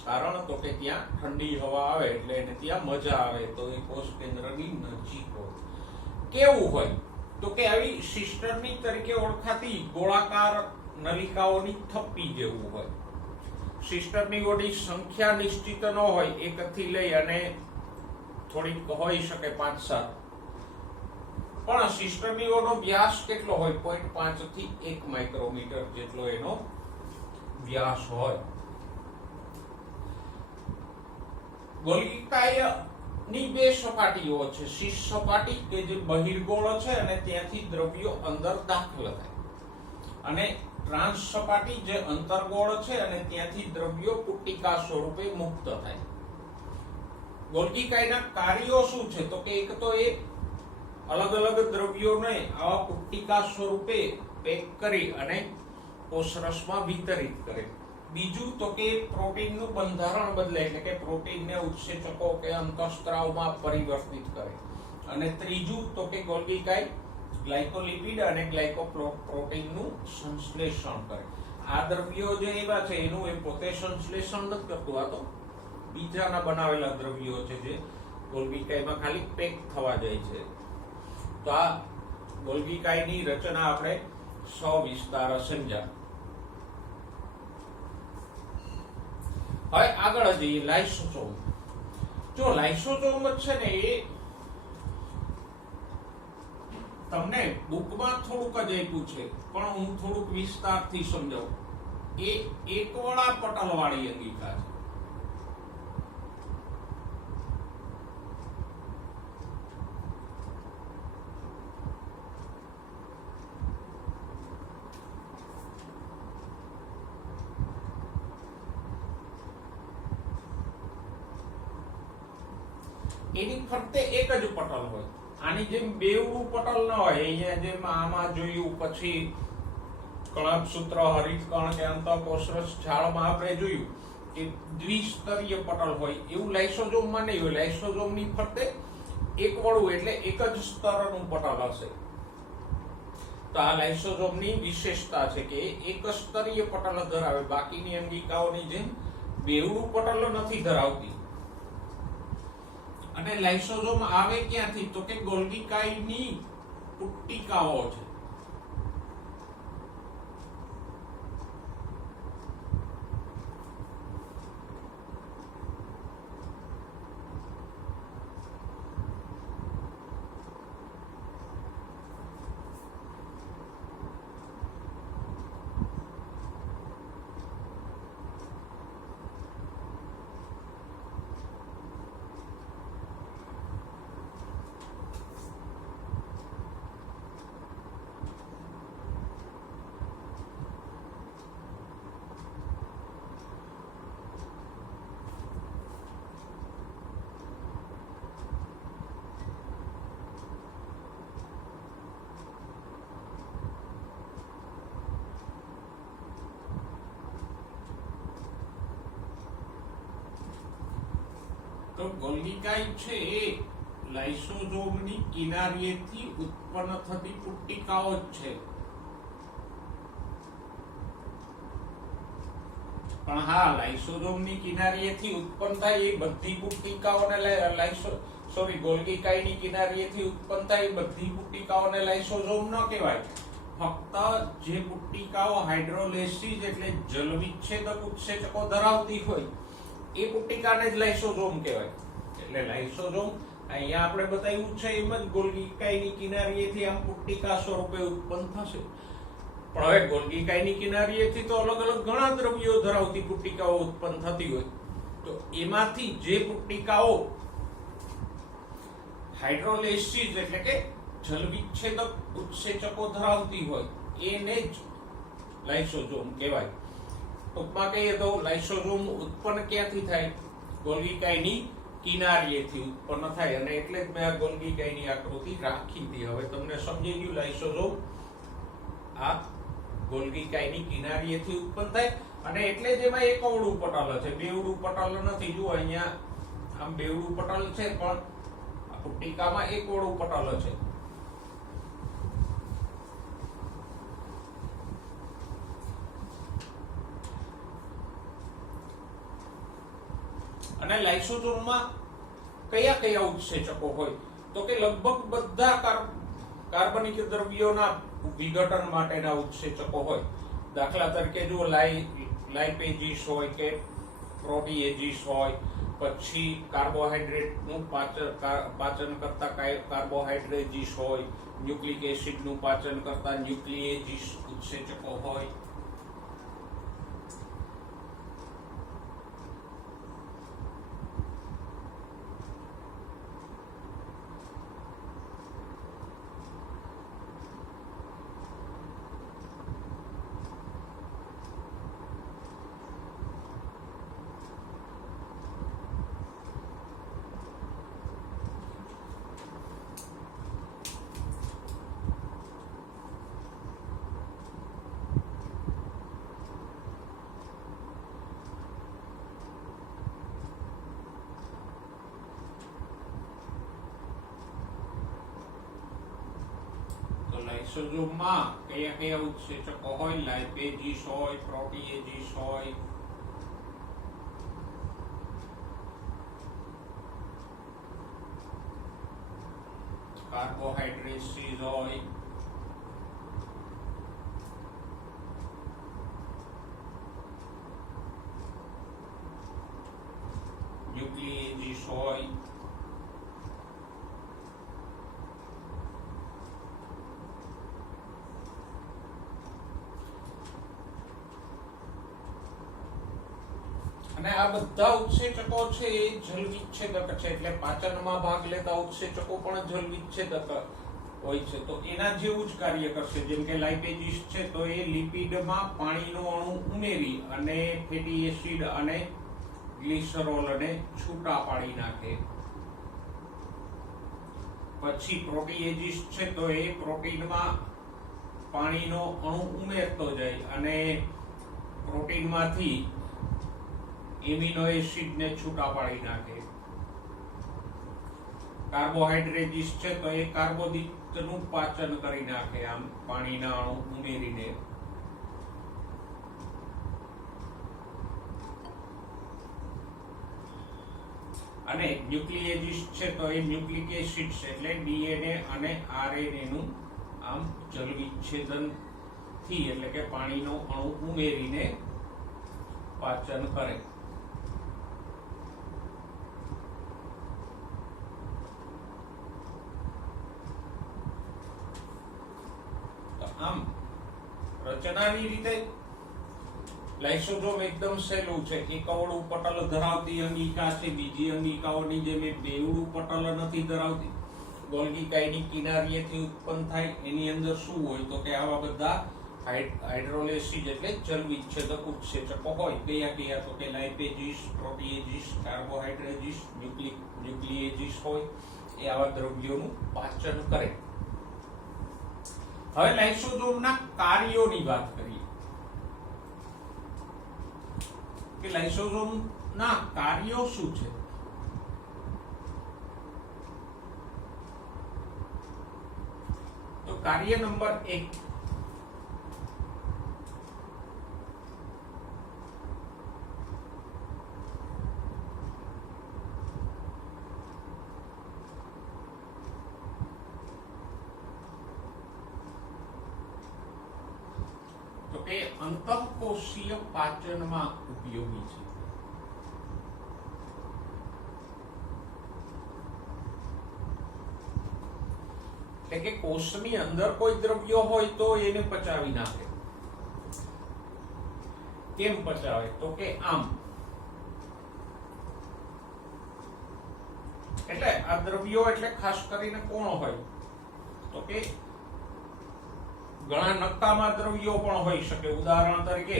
કારણ તો કે ત્યાં ઠંડી હવા આવે એટલે એને ત્યાં મજા આવે, તો એ કોષ કેન્દ્રની નજીક હોય. કેવું હોય? તો કે આવી સિસ્ટરની તરીકે ઓળખાતી ગોળાકાર નલિકાઓની થપ્પી જેવું હોય. સિસ્ટરની વળી સંખ્યા નિશ્ચિત ન હોય, 1 થી લઈ અને થોડીક હોઈ શકે 5-7, પણ સિસ્ટમીઓનો વ્યાસ કેટલો હોય? 0.5 થી 1 માઇક્રોમીટર જેટલો એનો વ્યાસ હોય. ગોલ્ગી કાયની 2 સપાટીઓ છે. શીર્ષ સપાટી કે જે બહિર્ગોળ છે અને ત્યાંથી દ્રવ્યો અંદર દાખલ થાય, અને ટ્રાન્સ સપાટી જે અંતર્ગોળ છે અને ત્યાંથી દ્રવ્યો પુટ્ટિકા સ્વરૂપે મુક્ત થાય. ગોલ્ગી કાયના કાર્યો શું છે? તો કે એક તો એ અલગ અલગ દ્રવ્યોને આવા પુટ્ટિકા સ્વરૂપે પેક કરી અને કોષરસમાં વિતરિત કરે. બીજું તો કે પ્રોટીનનું બંધારણ બદલે, એટલે કે પ્રોટીનને ઉત્સેચકો કે અંતઃસ્ત્રાવમાં પરિવર્તિત કરે. અને ત્રીજું તો કે ગોલ્ગી કાય ગ્લાયકોલિપિડ અને ગ્લાયકોપ્રોટીનનું સંશ્લેષણ કરે. આ દ્રવ્યો જે એવા છે એનું એ પોતે સંશ્લેષણ નથી કરતું, આ તો બીજાના બનાવેલા દ્રવ્યો છે જે ગોલ્ગી કાયમાં ખાલી પેક થવા જાય છે. તો આ ગોલ્ગી કાયની રચના આપણે સવિસ્તાર સમજ્યા. હવે આગળ જઈએ, લાઇસોસોમ. જો લાઇસોસોમ છે ને એ તમને બુકમાં થોડુંક જ આપ્યું છે, પણ હું થોડુંક વિસ્તારથી સમજાવું. એ એકવડા પટલવાળી અંગિકા છે. એની ફરતે એક જ પટલ હોય. આની જેમ બેવડું પટલ ન હોય. અહીંયા જેમ આમાં જોયું, પછી કણકસૂત્ર, હરિતકણ કે અંતઃકોષરસ ઝાડમાં આપણે જોયું કે દ્વિસ્તરીય પટલ હોય, એવું લાઇસોઝોમમાં નહીં હોય. લાઇસોઝોમની ફરતે એક વળું એટલે એક જ સ્તરનું પટલ હશે. તો આ લાઇસોઝોમની વિશેષતા છે કે એક સ્તરીય પટલ ધરાવે. બાકીની અંગિકાઓની જેમ બેવડું પટલ નથી ધરાવતી. અને લાઇસોઝોમ આવે ક્યાંથી? તો કે ગોલ્ગી કાયની પુટ્ટિકાઓ છે. તો ગોલ્ગી કાય છે એ લાઇસોઝોમની કિનારીએથી ઉત્પન્ન થતી પુટ્ટિકાઓ જ છે. પણ હા, લાઇસોઝોમની કિનારીએથી ઉત્પન્ન થાય એ બધી પુટ્ટિકાઓને ગોલ્ગી કાયની કિનારીએથી ઉત્પન્ન થાય એ બધી પુટ્ટિકાઓને લાઇસોઝોમ ન કહેવાય. ફક્ત જે પુટ્ટિકાઓ હાઇડ્રોલેસિસ એટલે જલવિચ્છેદક ઉત્સેચકો ધરાવતી હોય એ પુટ્ટિકાને જ લાઇસોઝોમ કહેવાય. એટલે લાઇસોઝોમ અહીંયા આપણે બતાવ્યું છે એમ જ ગોલ્ગી કાયની કિનારીએથી આમ પુટ્ટિકા સ્વરૂપે ઉત્પન્ન થશે. પણ હવે ગોલ્ગી કાયની કિનારીએથી તો અલગ અલગ ઘણા દ્રવ્યો ધરાવતી પુટ્ટિકાઓ ઉત્પન્ન થતી હોય. તો એમાંથી જે પુટ્ટિકાઓ હાઇડ્રોલેસિસ એટલે કે જલવિચ્છેદક ઉત્સેચકો ધરાવતી હોય એને જ લાઇસોઝોમ કહેવાય. ટૂંકમાં કહીએ તો લાઇસોઝોમ ઉત્પન્ન ક્યાંથી થાય? ગોલ્ગી કાયની કિનારીએથી ઉત્પન્ન થાય. અને એટલે જ મેં આ ગોલ્ગી કાયની આકૃતિ રાખી હતી. હવે તમને સમજી ગયું લાઇસોઝોમ આ ગોલ્ગી કાયની કિનારીએથી ઉત્પન્ન થાય. અને એટલે જ એમાં એક અવળું પટલ છે, બેવડું પટલ નથી. જુઓ અહીંયા આમ બેવડું પટલ છે, પણ આ પુટ્ટિકામાં એક અવળું પટલ છે. અને લાઇસોઝોમમાં કયા કયા ઉત્સેચકો હોય? તો કે લગભગ બધા કાર્બનિક દ્રવ્યોના વિઘટન માટેના ઉત્સેચકો હોય. દાખલા તરીકે જો લાઇપેજીસ હોય કે પ્રોટીએજીસ હોય, પછી કાર્બોહાઈડ્રેટનું પાચન કરતા કાર્બોહાઈડ્રેજીસ હોય, ન્યુક્લિક એસિડનું પાચન કરતા ન્યુક્લિએજીસ ઉત્સેચકો હોય. લાઇસોઝોમમાં કયા કયા ઉત્સેચકો હોય? લાઇપેજીસ હોય, પ્રોટીએજીસ હોય, કાર્બોહાઈડ્રેટ્સ હોય, ન્યુક્લિએજીસ હોય, અને આ બધા ઉત્સેચકો છે એ જલવિચ્છેદક છે. એટલે પાચનમાં ભાગ લેતા ઉત્સેચકો પણ જલવિચ્છેદક હોય છે. તો એના જેવું જ કાર્ય કરશે. જેમ કે લાઇપેજીસ છે તો એ લિપિડમાં પાણીનો અણુ ઉમેરી અને ફેટી એસિડ અને ગ્લિસરોલને છૂટા પાડી નાખે. પછી પ્રોટીએજીસ છે તો એ પ્રોટીનમાં પાણીનો અણુ ઉમેરતો જાય અને પ્રોટીનમાંથી એમિનો એસિડને છૂટા પાડી નાખે. કાર્બોહાઈડ્રેટ્સ છે તો એ કાર્બોદિતનું પાચન કરી નાખે આમ પાણીના અણુ ઉમેરીને. અને ન્યુક્લિએજીસ છે તો એ ન્યુક્લિક એસિડ્સ એટલે ડીએનએ અને આરએનએ નું આમ જલ વિચ્છેદન થી એટલે કે પાણીનો અણુ ઉમેરીને પાચન કરે. તો આમ રચનાની રીતે લાઇસોસોમ એકદમ સહેલું છે. એકવડું પટલ ધરાવતી અંગિકા છે, બીજી અંગિકાઓની જેમ બેવડું પટલ નથી ધરાવતી. ગોલ્ગી કાયની કિનારીએથી ઉત્પન્ન થાય એની અંદર શું હોય તો કે આવા બધા હાઇડ્રોલેસિસ એટલે જલ વિચ્છેદક ઉત્સેચકો હોય. કયા કયા તો કે લાઇપેજીસ, પ્રોટીએજીસ, કાર્બોહાઈડ્રેટ્સ, ન્યુક્લિએજીસ હોય એ આવા દ્રવ્યોનું પાચન કરે. હવે લાઇસોસોમના કાર્યોની વાત કરીએ કે લાઇસોસોમના કાર્યો શું છે. તો કાર્ય નંબર 1 તો કે અંતઃકોષીય પાચનમાં ઉપયોગી છે. એટલે કે કોષની અંદર કોઈ દ્રવ્યો હોય તો એને પચાવી નાખે. કેમ પચાવે તો કે આમ. એટલે આ દ્રવ્યો એટલે ખાસ કરીને કોણ હોય તો કે ઘણા નકામા દ્રવ્યો પણ હોઈ શકે. ઉદાહરણ તરીકે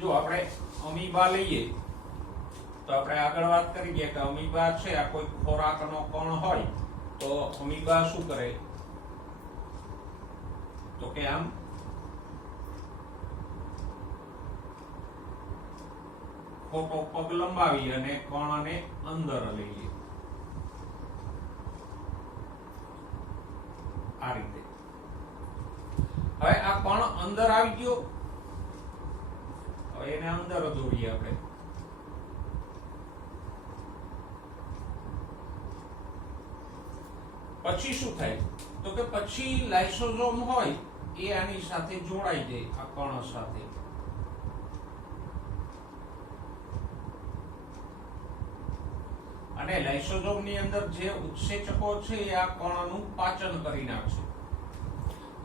જો આપણે અમીબા લઈએ તો આપણે આગળ વાત કરીએ કે અમીબા છે આ કોઈ ખોરાકનો કણ હોય તો અમીબા શું કરે તો કે આમ ખોટો પગ લંબાવી અને કણને અંદર લઈ લે આ રીતે. હવે આ કણ અંદર આવી ગયો, હવે એને અંદર દોરીએ આપણે. પછી શું થાય તો કે પછી લાઇસોસોમ હોય એ આની સાથે જોડાઈ જાય આ કણ સાથે. અને લાઇસોસોમની અંદર જે ઉત્સેચકો છે એ આ કણનું પાચન કરી નાખશે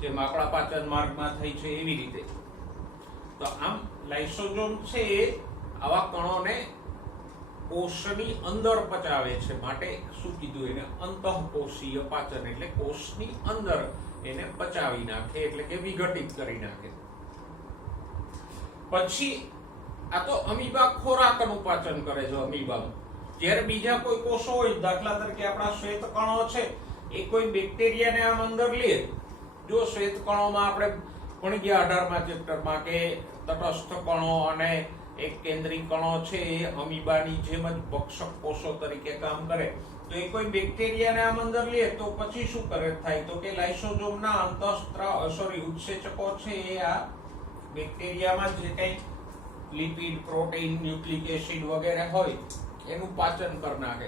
જેમ આપણા પાચન માર્ગમાં થઈ છે એવી રીતે. તો આમ લાઇસોસોમ છે એ આવા કણોને કોષની અંદર પચાવે છે. માટે શું કીધું એને અંતઃકોષીય પાચન એટલે કોષની અંદર એને પચાવી નાખે એટલે કે વિઘટિત કરી નાખે. પછી આ તો અમીબા ખોરાકનું પાચન કરે છે અમીબામાં. જ્યારે બીજા કોઈ કોષો હોય દાખલા તરીકે આપણા શ્વેત કણો છે એ કોઈ બેક્ટેરિયાને આમ અંદર લે. જો શ્વેત કણોમાં આપણે ભણી ગયા 18મા ચેપ્ટરમાં કે તટસ્થ કણો અને એક કેન્દ્રીય કણો છે એ અમીબાની જેમ જ ભક્ષક કોષો તરીકે કામ કરે. તો એ કોઈ બેક્ટેરિયાને આમ અંદર લે તો પછી શું કરે થાય તો કે લાઇસોસોમના અંતઃસ્ત્રાવ ઉત્સેચકો છે એ આ બેક્ટેરિયામાં જે કંઈ લિપિડ, પ્રોટીન, ન્યુક્લિક એસિડ વગેરે હોય એનું પાચન કરી નાખે.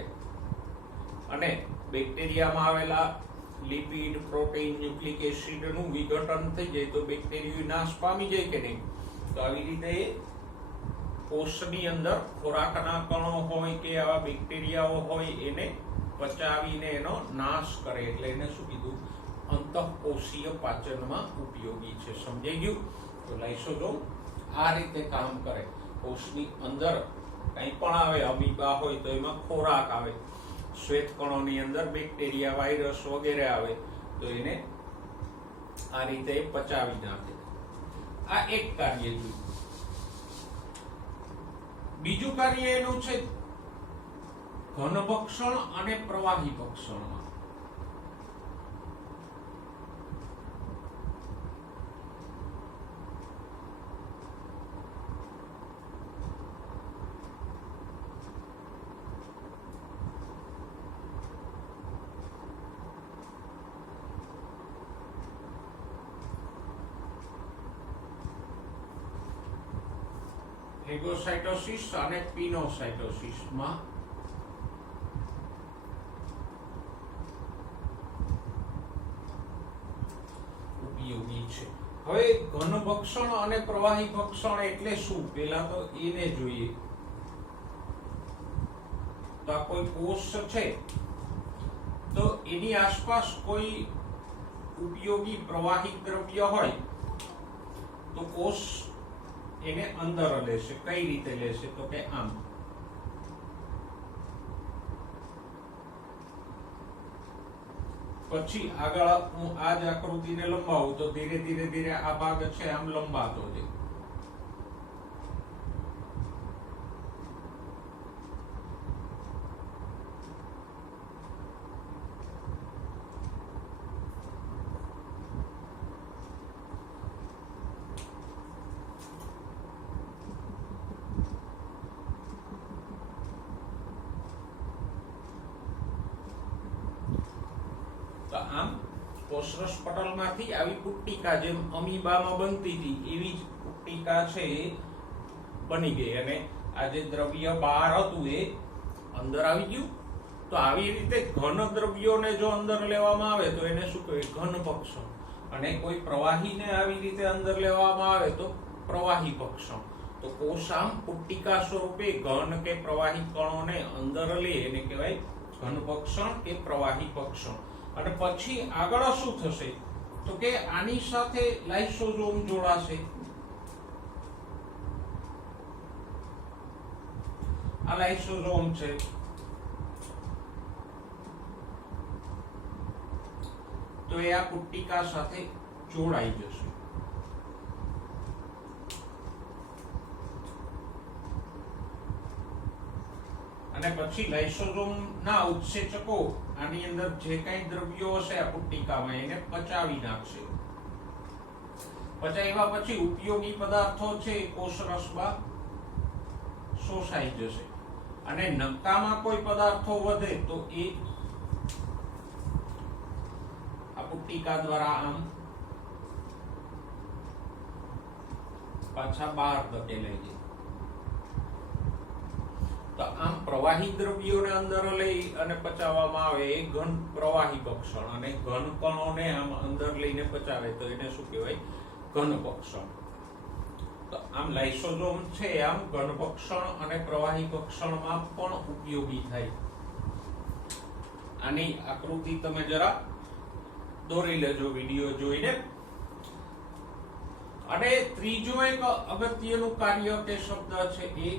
અને બેક્ટેરિયામાં આવેલા લિપિડ, પ્રોટીન, ન્યુક્લિક એસિડનું વિઘટન થઈ જાય તો બેક્ટેરિયા નાશ પામી જાય કે નહીં. તો આવી રીતે કોષની અંદર ખોરાકના કણો હોય કે આવા બેક્ટેરિયાઓ હોય એને પચાવીને એનો નાશ કરે એટલે એને શું કીધું અંતઃકોષીય પાચનમાં ઉપયોગી છે. સમજાઈ ગયું? તો લાઇસોસોમ આ રીતે કામ કરે. કોષની અંદર કંઈ પણ આવે, અમીબા હોય તો એમાં ખોરાક આવે, શ્વેત કણોની અંદર બેક્ટેરિયા, વાયરસ વગેરે આવે તો એને આ રીતે પચાવી નાખે. આ એક કાર્ય જોયું. બીજું કાર્ય એનું છે ઘન ભક્ષણ અને પ્રવાહી ભક્ષણમાં. ફેગોસાઇટોસિસ અને પિનોસાઇટોસિસમાં ઉપયોગી છે. હવે ઘન ભક્ષણ અને પ્રવાહી ભક્ષણ એટલે શું? પહેલા તો એને જોઈએ. તો આ કોઈ કોષ છે, તો એની આસપાસ કોઈ ઉપયોગી પ્રવાહી દ્રવ્ય હોય તો કોષ એને અંદર લેશે. કઈ રીતે લેશે? તો કે આમ. પછી આગળ હું આ જ આકૃતિને લંબાવું તો ધીરે ધીરે ધીરે આ ભાગ છે આમ લંબાતો જાય. તો આમ કોષરસ પટલમાંથી આવી પુટ્ટિકા જેમ અમીબામાં બનતી હતી એવી જ પુટ્ટિકા છે બની ગઈ અને આ જે દ્રવ્ય બહાર હતું એ અંદર આવી ગયું. તો આવી રીતે ઘન દ્રવ્યોને જો અંદર લેવામાં આવે તો એને શું કહેવાય? ઘન ભક્ષણ. અને કોઈ પ્રવાહીને આવી રીતે અંદર લેવામાં આવે તો પ્રવાહી ભક્ષણ. તો કોષ આમ પુટ્ટિકા સ્વરૂપે ઘન કે પ્રવાહી કણોને અંદર લે એને કહેવાય ઘન ભક્ષણ કે પ્રવાહી ભક્ષણ. અને પછી આગળ શું થશે? તો કે આની સાથે લાઇસોસોમ જોડાશે. આ લાઇસોસોમ છે. તો એ આ પુટ્ટિકા સાથે જોડાઈ જશે. અને પછી લાઇસોસોમ ના ઉત્સેચકો આની અંદર જે કઈ દ્રવ્યો હશે આ પુટ્ટિકામાં એને પચાવી નાખશે. પચાવ્યા પછી ઉપયોગી પદાર્થો છે કોષરસમાં શોષાઈ જશે. અને નકામા કોઈ પદાર્થો વધે તો એ આ પુટ્ટિકા દ્વારા આમ પાછા બહાર ધકેલાઈ જાય. તો આમ પ્રવાહી દ્રવ્યોને અંદર લઈ અને પચાવવામાં આવે એ ઘન પ્રવાહી ભક્ષણ. અને ઘન કણોને આમ અંદર લઈને પચાવે તો એને શું કહેવાય? ઘન ભક્ષણ. તો આમ લાઇસોસોમ છે આમ ઘન ભક્ષણ અને પ્રવાહી ભક્ષણમાં પણ ઉપયોગી થાય. આની આકૃતિ તમે જરા દોરી લેજો વિડિયો જોઈને. અને ત્રીજો એક અગત્યનું કાર્ય કે શબ્દ છે એ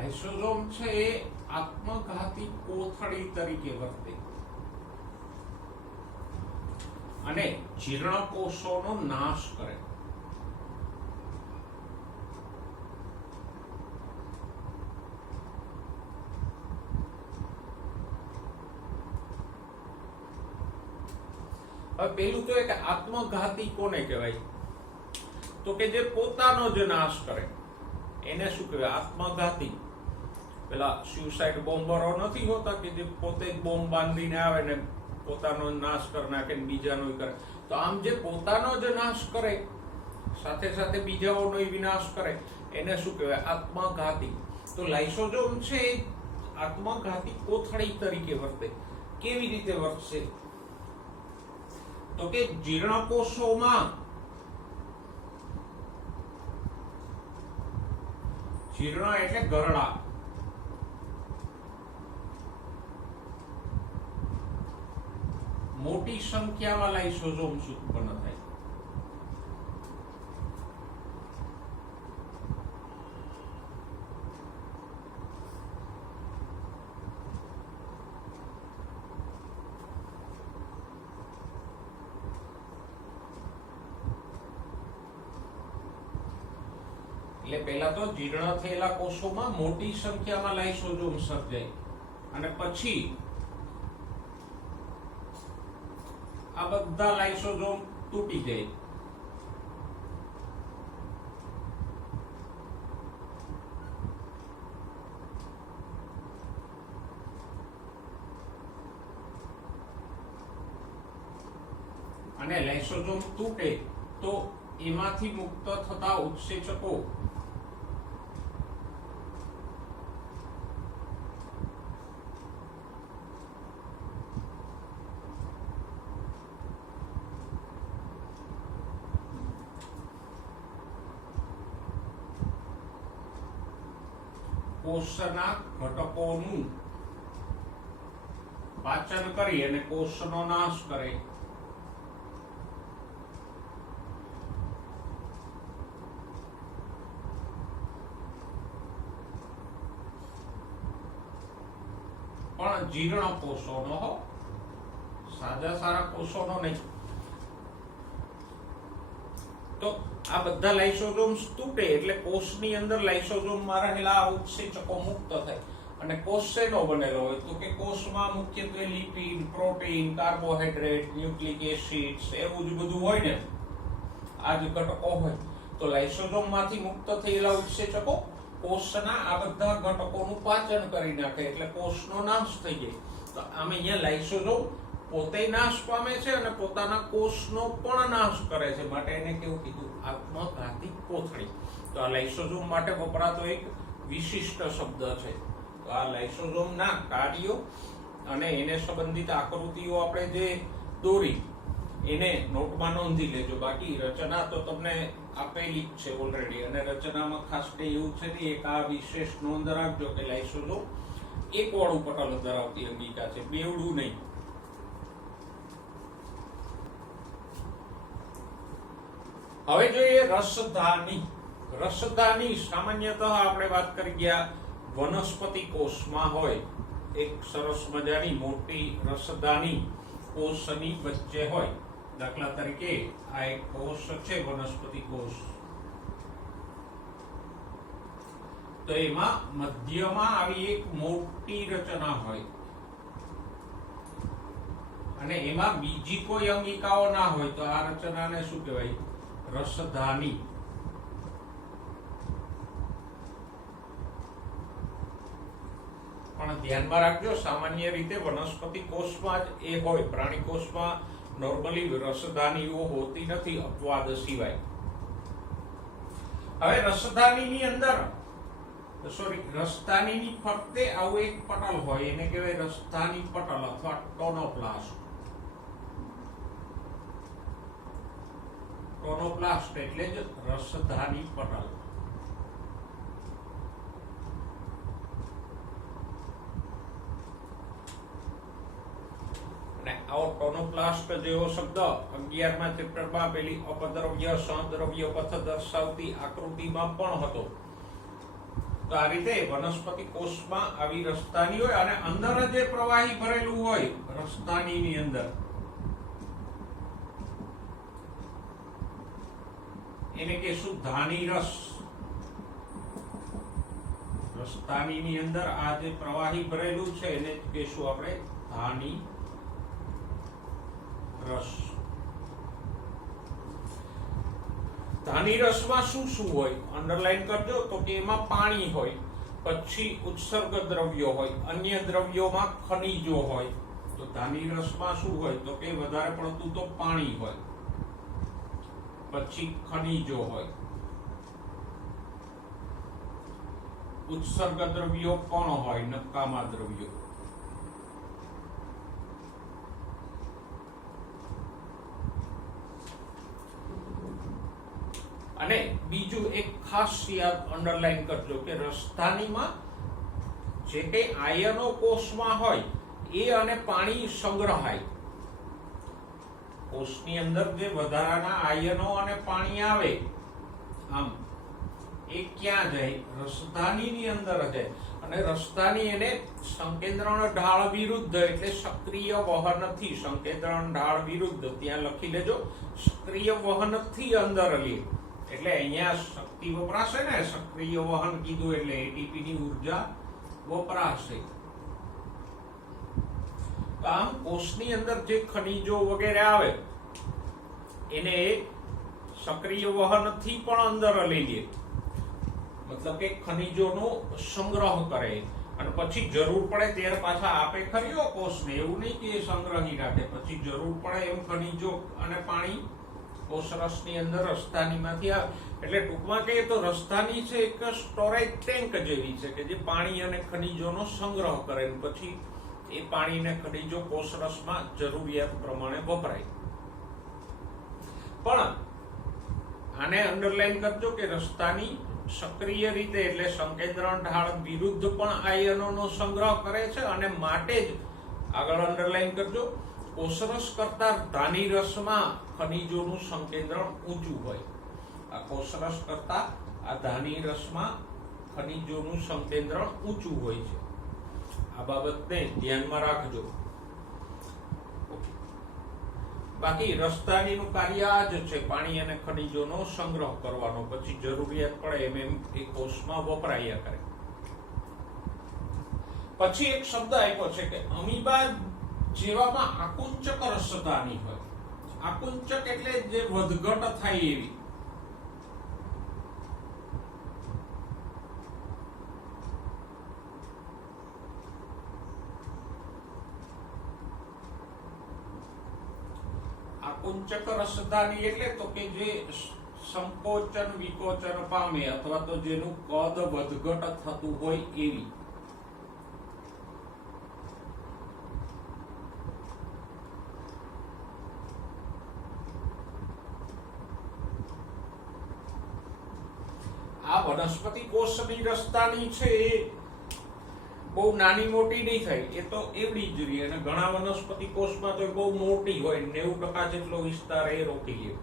લાઇસોસોમ છે એ આત્મઘાતી કોથળી તરીકે વર્તે અને જીર્ણકોષોનો નાશ કરે. હવે પેલું તો એક આત્મઘાતી કોને કહેવાય? તો કે જે પોતાનો જ નાશ કરે એને શું કહેવાય? આત્મઘાતી. પેલા સ્યુસાઇડ બોમ્બરો નથી હોતા કે જે પોતે જ બોમ્બ બાંધીને આવે ને પોતાનો નાશ કરી નાખે ને બીજાનો કરે. તો આમ જે પોતાનો જ નાશ કરે સાથે સાથે બીજાઓનો વિનાશ કરે એને શું કહેવાય? આત્મઘાતી. તો લાઇસોસોમ છે આત્મઘાતી કોથળી તરીકે વર્તે. કેવી રીતે વર્તશે? તો કે જીર્ણકોષોમાં જીર્ણ એટલે ગરડા. મોટી સંખ્યામાં લાઇસોસોમ્સ ઉત્પન્ન થાય. એટલે પહેલા તો જીર્ણ થયેલા કોષોમાં મોટી સંખ્યામાં લાઇસોસોમ સર્જાય અને પછી આ બધા લાઇસોસોમ તૂટી જાય. અને લાઇસોસોમ તૂટે તો એમાંથી મુક્ત થતા ઉત્સેચકો કોષના ઘટકોનું પાચન કરી અને કોષનો નાશ કરે. પણ જીર્ણ કોષોનો, સાજા સારા કોષોનો નહીં. તો આ બધા લાઇસોસોમ્સ તૂટે એટલે કોષની અંદર લાઇસોસોમમાં રહેલા ઉત્સેચકો મુક્ત થાય. અને કોષ શેનો બનેલો હોય તો કે કોષમાં મુખ્યત્વે lipid, protein, carbohydrate, nucleic acids એવું જ બધું હોય ને, આ જ ઘટકો હોય. તો લાઇસોસોમમાંથી મુક્ત થયેલા ઉત્સેચકો કોષના આ બધા ઘટકોનું પાચન કરી નાખે એટલે કોષનો નાશ થઈ જાય. તો આમે અહીંયા લાઇસોસોમ પોતે નાશ પામે છે અને પોતાના કોષનો પણ નાશ કરે છે, માટે એને કેવું કીધું? આત્મઘાતી કોથળી. તો આ લાઇસોસોમ માટે વપરાતો એક વિશિષ્ટ શબ્દ છે. તો આ લાઇસોસોમના કાર્યો અને એને સંબંધિત આકૃતિઓ આપણે જે દોરી એને નોટમાં નોંધી લેજો. બાકી રચના તો તમને આપેલી જ છે ઓલરેડી, અને રચનામાં ખાસ કંઈ એવું છે નહીં. એક આ વિશેષ નોંધ રાખજો કે લાઇસોસોમ એક વાળું પટલ ધરાવતી અંગિકા છે, બેવડું નહીં. હવે જોઈએ રસધાની. રસધાની સામાન્યતઃ આપણે વાત કરી ગયા વનસ્પતિ કોષમાં હોય. એક સરસ મજાની મોટી રસધાની કોષની વચ્ચે હોય. દાખલા તરીકે આ એક કોષ છે, વનસ્પતિ કોષ. તો એમાં મધ્યમાં આવી એક મોટી રચના હોય અને એમાં બીજી કોઈ અંગિકાઓ ના હોય. તો આ રચનાને શું કહેવાય? રસધાની. પણ ધ્યાનમાં રાખજો, સામાન્ય રીતે વનસ્પતિ કોષમાં જ એ હોય. પ્રાણી કોષમાં નોર્મલી રસધાનીઓ હોતી નથી, અપવાદ સિવાય. હવે રસધાનીની અંદર રસધાનીની ફરતે આવું એક પટલ હોય, એને કહેવાય રસધાની પટલ અથવા ટોનોપ્લાસ્ટ. ટોનોપ્લાસ્ટ એટલે જ રસધાની પટલ. અને આવો ટોનોપ્લાસ્ટ જેવો શબ્દ 11મા ચેપ્ટરમાં પેલી અપદ્રવ્ય સહદ્રવ્ય પથ દર્શાવતી આકૃતિમાં પણ હતો. તો આ રીતે વનસ્પતિ કોષમાં આવી રસધાની હોય અને અંદર જે પ્રવાહી ભરેલું હોય રસધાનીની અંદર, એને કહેશું ધાની રસ. રસધાનીની અંદર આ જે પ્રવાહી ભરેલું છે એને કહેશું આપણે ધાની રસ. ધાની રસમાં શું શું હોય અંડરલાઈન કરજો. તો કે એમાં પાણી હોય, પછી ઉત્સર્ગ દ્રવ્યો હોય, અન્ય દ્રવ્યોમાં ખનિજો હોય. તો ધાની રસમાં શું હોય? તો કે વધારે પડતું તો પાણી હોય, પછી ખનિજો હોય, ઉત્સર્ગ દ્રવ્યો પણ હોય, નકામા દ્રવ્યો. અને બીજું એક ખાસ યાદ અંડરલાઈન કરજો કે રસધાનીમાં જે કઈ આયનો કોષમાં હોય એ અને પાણી સંગ્રહાય. કોષની અંદર જે વધારાના આયનો અને પાણી આવે આમ એ ક્યાં જાય? રસધાનીની અંદર જાય. અને રસધાની એને સંકેન્દ્રણ ઢાળ વિરુદ્ધ એટલે સક્રિય વહનથી, સંકેન્દ્રણ ઢાળ વિરુદ્ધ ત્યાં લખી લેજો, સક્રિય વહનથી અંદર લે. એટલે અહીંયા શક્તિ વપરાશે ને, સક્રિય વહન કીધું એટલે એટીપી ની ઉર્જા વપરાશે. આમ કોષની અંદર જે ખનિજો વગેરે આવે એને સક્રિય વહનથી પણ અંદર લઈ લે. મતલબ કે ખનિજોનો સંગ્રહ કરે અને પછી જરૂર પડે ત્યારે પાછા આપે ખરીઓ કોષને. એવું નહીં કે સંગ્રહી રાખે, પછી જરૂર પડે એમ ખનિજો અને પાણી કોષરસની અંદર રસધાનીમાંથી આવે. એટલે ટૂંકમાં કહીએ તો રસધાની છે એક સ્ટોરેજ ટેન્ક જેવી છે કે જે પાણી અને ખનિજોનો સંગ્રહ કરે, પછી એ પાણી અને ખનિજો કોષરસમાં જરૂરિયાત પ્રમાણે વપરાય. પણ આને અંડરલાઈન કરજો કે રસધાની સક્રિય રીતે એટલે સંકેન્દ્રણ ઢાળ વિરુદ્ધ પણ આયનોનો સંગ્રહ કરે છે અને માટે જ આગળ અંડરલાઈન કરજો કોષરસ કરતા ધાની રસમાં ખનિજોનું સંકેન્દ્રણ ઊંચું હોય. આ કોષરસ કરતા આ ધાની રસમાં ખનિજોનું સંકેન્દ્રણ ઊંચું હોય છે. આ બાબતને ધ્યાનમાં રાખજો. બાકી રસધાનીનું કાર્ય આ જ છે, પાણી અને ખનિજોનો સંગ્રહ કરવાનો, પછી જરૂરિયાત પડે એમ એમ એ કોષમાં વપરાયા કરે. પછી એક શબ્દ આપ્યો છે કે અમીબા જેવામાં આકુંચક રસધાની હોય. આકુંચક એટલે જે વધઘટ થાય એવી. આકુંચક રસધાની એટલે તો કે જે સંકોચન વિકોચન પામે અથવા તો જેનું કદ વધઘટ થતું હોય એવી. આ વનસ્પતિ કોષની રસધાની છે એ બહુ નાની મોટી નહીં થાય, એ તો એવડી જ રહી. અને ઘણા વનસ્પતિ કોષમાં તો બહુ મોટી હોય, 90% જેટલો વિસ્તાર એ રોકી લે,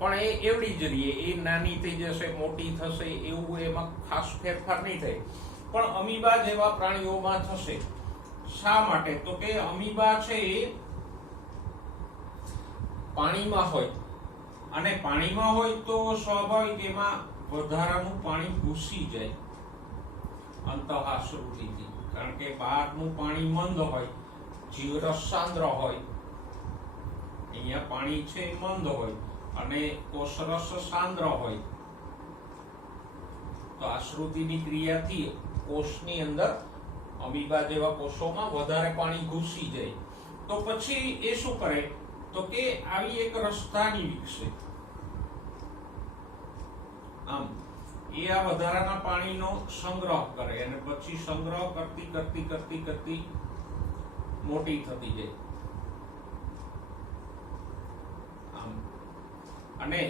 પણ એ એવડી જ રહી. એ નાની થઈ જશે, મોટી થશે, એવું એમાં ખાસ ફેરફાર નહીં થાય. પણ અમીબા જેવા પ્રાણીઓમાં થશે. શા માટે? તો કે અમીબા છે એ પાણીમાં હોય, અને પાણીમાં હોય તો સ્વાભાવિક એમાં વધારાનું પાણી ઘૂસી જાય અંતઃશ્રુતિથી. કારણ કે બહારનું પાણી મંદ હોય, જીવરસ સાંદ્ર હોય, અહીંયા પાણી છે મંદ હોય અને કોષરસ સાંદ્ર હોય. તો આશ્રુતિની ક્રિયાથી કોષની અંદર અમીબા જેવા કોષોમાં વધારે પાણી ઘૂસી જાય. તો પછી એ શું કરે? તો કે આવી એક રસધાની વિકસે. આમ એ આ વધારાના પાણીનો સંગ્રહ કરે અને પછી સંગ્રહ કરતી કરતી કરતી કરતી મોટી થતી જાય. આમ અને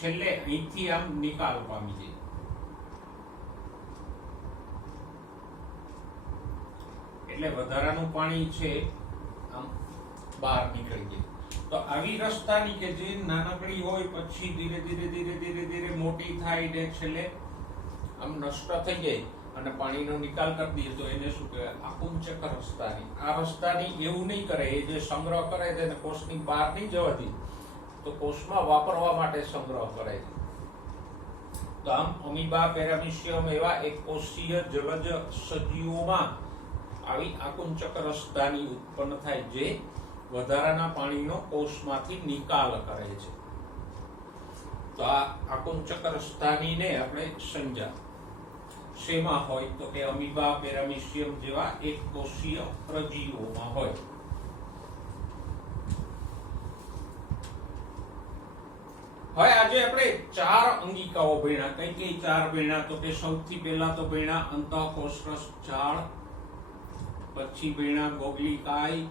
છેલ્લે અહીંથી આમ નિકાલ પામી જાય. એટલે વધારાનું પાણી છે આમ બહાર નીકળી જાય. તો આવી રસધાની કે જે નાનકડી હોય પછી ધીરે ધીરે ધીરે ધીરે ધીરે મોટી થાય ને છેલ્લે આમ નષ્ટ થઈ જાય અને પાણીનો નિકાલ કરી દઈએ તો એને શું કહેવાય? આકુંચક રસધાની. આ રસધાની એવું નહીં કરે, એ જે સંગ્રહ કરે છે એને કોષની બહાર નહીં જવા દે, તો કોષમાં વાપરવા માટે સંગ્રહ કરે છે. તો આમ અમીબા, પેરામીશિયમ એવા એક કોષીય જલજ સજીવોમાં આવી આકુંચક રસધાની ઉત્પન્ન થાય જે વધારાના પાણીનો કોષમાંથી નિકાલ કરે છે. તો આ આકુંચક રસધાનીને આપણે સંજ્ઞા શેમાં હોય? તો કે અમીબા, પેરામીશિયમ જેવા એક કોષીય પ્રજીવોમાં હોય. હવે આજે આપણે 4 અંગિકાઓ ભણ્યા. કઈ કઈ 4 ભણ્યા? તો કે સૌથી પહેલા તો ભણ્યા અંતઃકોષરસ જાળ, પછી ભણ્યા ગોગલિકાય,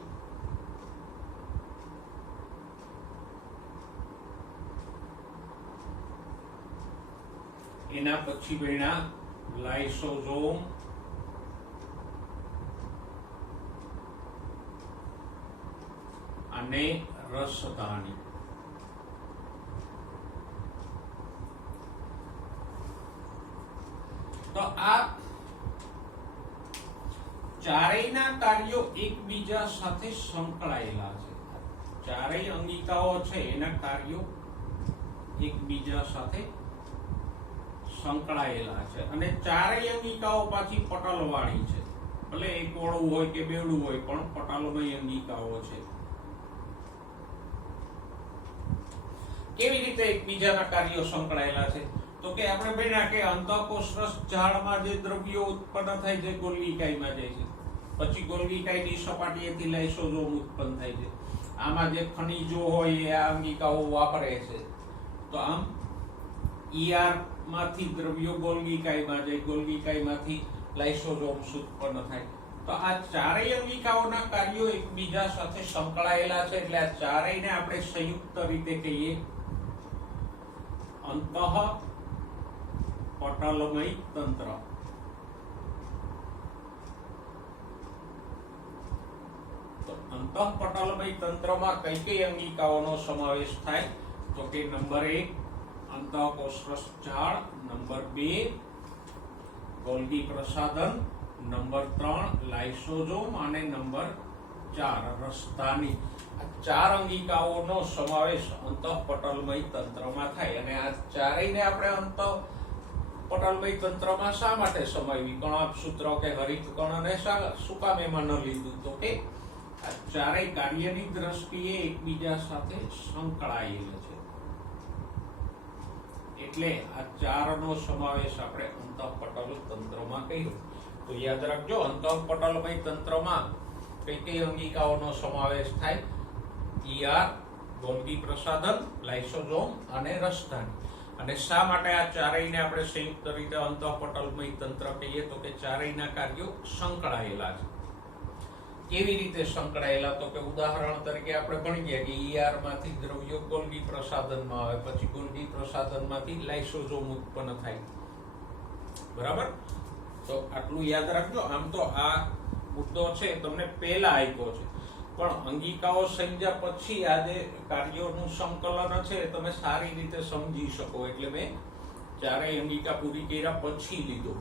એના પછી ભણ્યા લાઇસોઝોમ, અને રસધાની. તો આ ચારેયના કાર્યો એકબીજા સાથે સંકળાયેલા છે. ચારેય અંગિકાઓ છે એના કાર્યો એકબીજા સાથે સંકળાયેલા છે અને ચારેય અંગિકાઓ પાછી પટલવાળી છે. ભલે એક ઓળું હોય કે બેવડું હોય પણ પટલમય અંગિકાઓ છે. કેવી રીતે એકબીજાના કાર્યો સંકળાયેલા છે? તો કે આપણે ભણ્યા કે અંતઃકોષરસ ઝાડમાં જે દ્રવ્યો ઉત્પન્ન થાય છે ગોલ્ગીકાઈમાં જાય છે, પછી ગોલ્ગીકાઈની સપાટીએથી લાઇસોઝોમ ઉત્પન્ન થાય છે. આમાં જે ખનિજો હોય એ આ અંગિકાઓ વાપરે છે. તો આમ ઈઆર માંથી દ્રવ્યો ગોલ્ગીકાઈમાં જાય, ગોલ્ગીકાઈમાંથી લાઇસોઝોમ્સ ઉત્પન્ન થાય. તો આ ચારેય અંગિકાઓના કાર્યો એકબીજા સાથે સંકળાયેલા છે એટલે આ ચારેયને આપણે સંયુક્ત રીતે કહીએ અંતઃપટલમય તંત્ર. તો અંતઃપટલમય તંત્રમાં કઈ કઈ અંગિકાઓનો સમાવેશ થાય? તો કે નંબર 1 અંતઃકોષરસ ઝાડ, નંબર 2 ગોલ્ગી પ્રસાધન, નંબર 3 લાઇસોઝોમ અને નંબર 4 રસધાની. આ ચાર અંગિકાઓનો સમાવેશ અંતઃપટલમય તંત્રમાં થાય. અને આ ચારેયને આપણે અંતઃપટલમય તંત્રમાં શા માટે સમાવી? કણાભસૂત્ર કે હરિતકણને શું કામ એમાં ન લીધું? તો કે આ ચારેય કાર્યની દ્રષ્ટિએ એકબીજા સાથે સંકળાયેલા છે એટલે આ ચારનો સમાવેશ આપણે અંતઃપટલ તંત્રમાં કર્યો. તો યાદ રાખજો, અંતઃપટલમય તંત્રમાં કઈ કઈ અંગિકાઓનો સમાવેશ થાય? ઈઆર, ગોલ્ગી પ્રસાધન, લાઇસોઝોમ અને રસધાની. અને શા માટે આ ચારેયને આપણે સંયુક્ત રીતે અંતઃપટલમય તંત્ર કહીએ? તો કે ચારેયના કાર્યો સંકળાયેલા છે. કેવી રીતે સંકળાયેલા? તો કે ઉદાહરણ તરીકે આપણે ભણી ગયા કે ઈઆર માંથી દ્રવ્યો ગોલ્ગી પ્રસાધનમાં આવે, પછી ગોલ્ગી પ્રસાધનમાંથી લાઇસોઝોમ ઉત્પન્ન થાય. બરાબર? તો આટલું યાદ રાખજો. આમ તો આ મુદ્દો છે તમને પહેલા આપ્યો છે, પણ અંગિકાઓ સમજ્યા પછી આ જે કાર્યોનું સંકલન છે તમે સારી રીતે સમજી શકો એટલે મેં ચારેય અંગિકા પૂરી કર્યા પછી લીધો.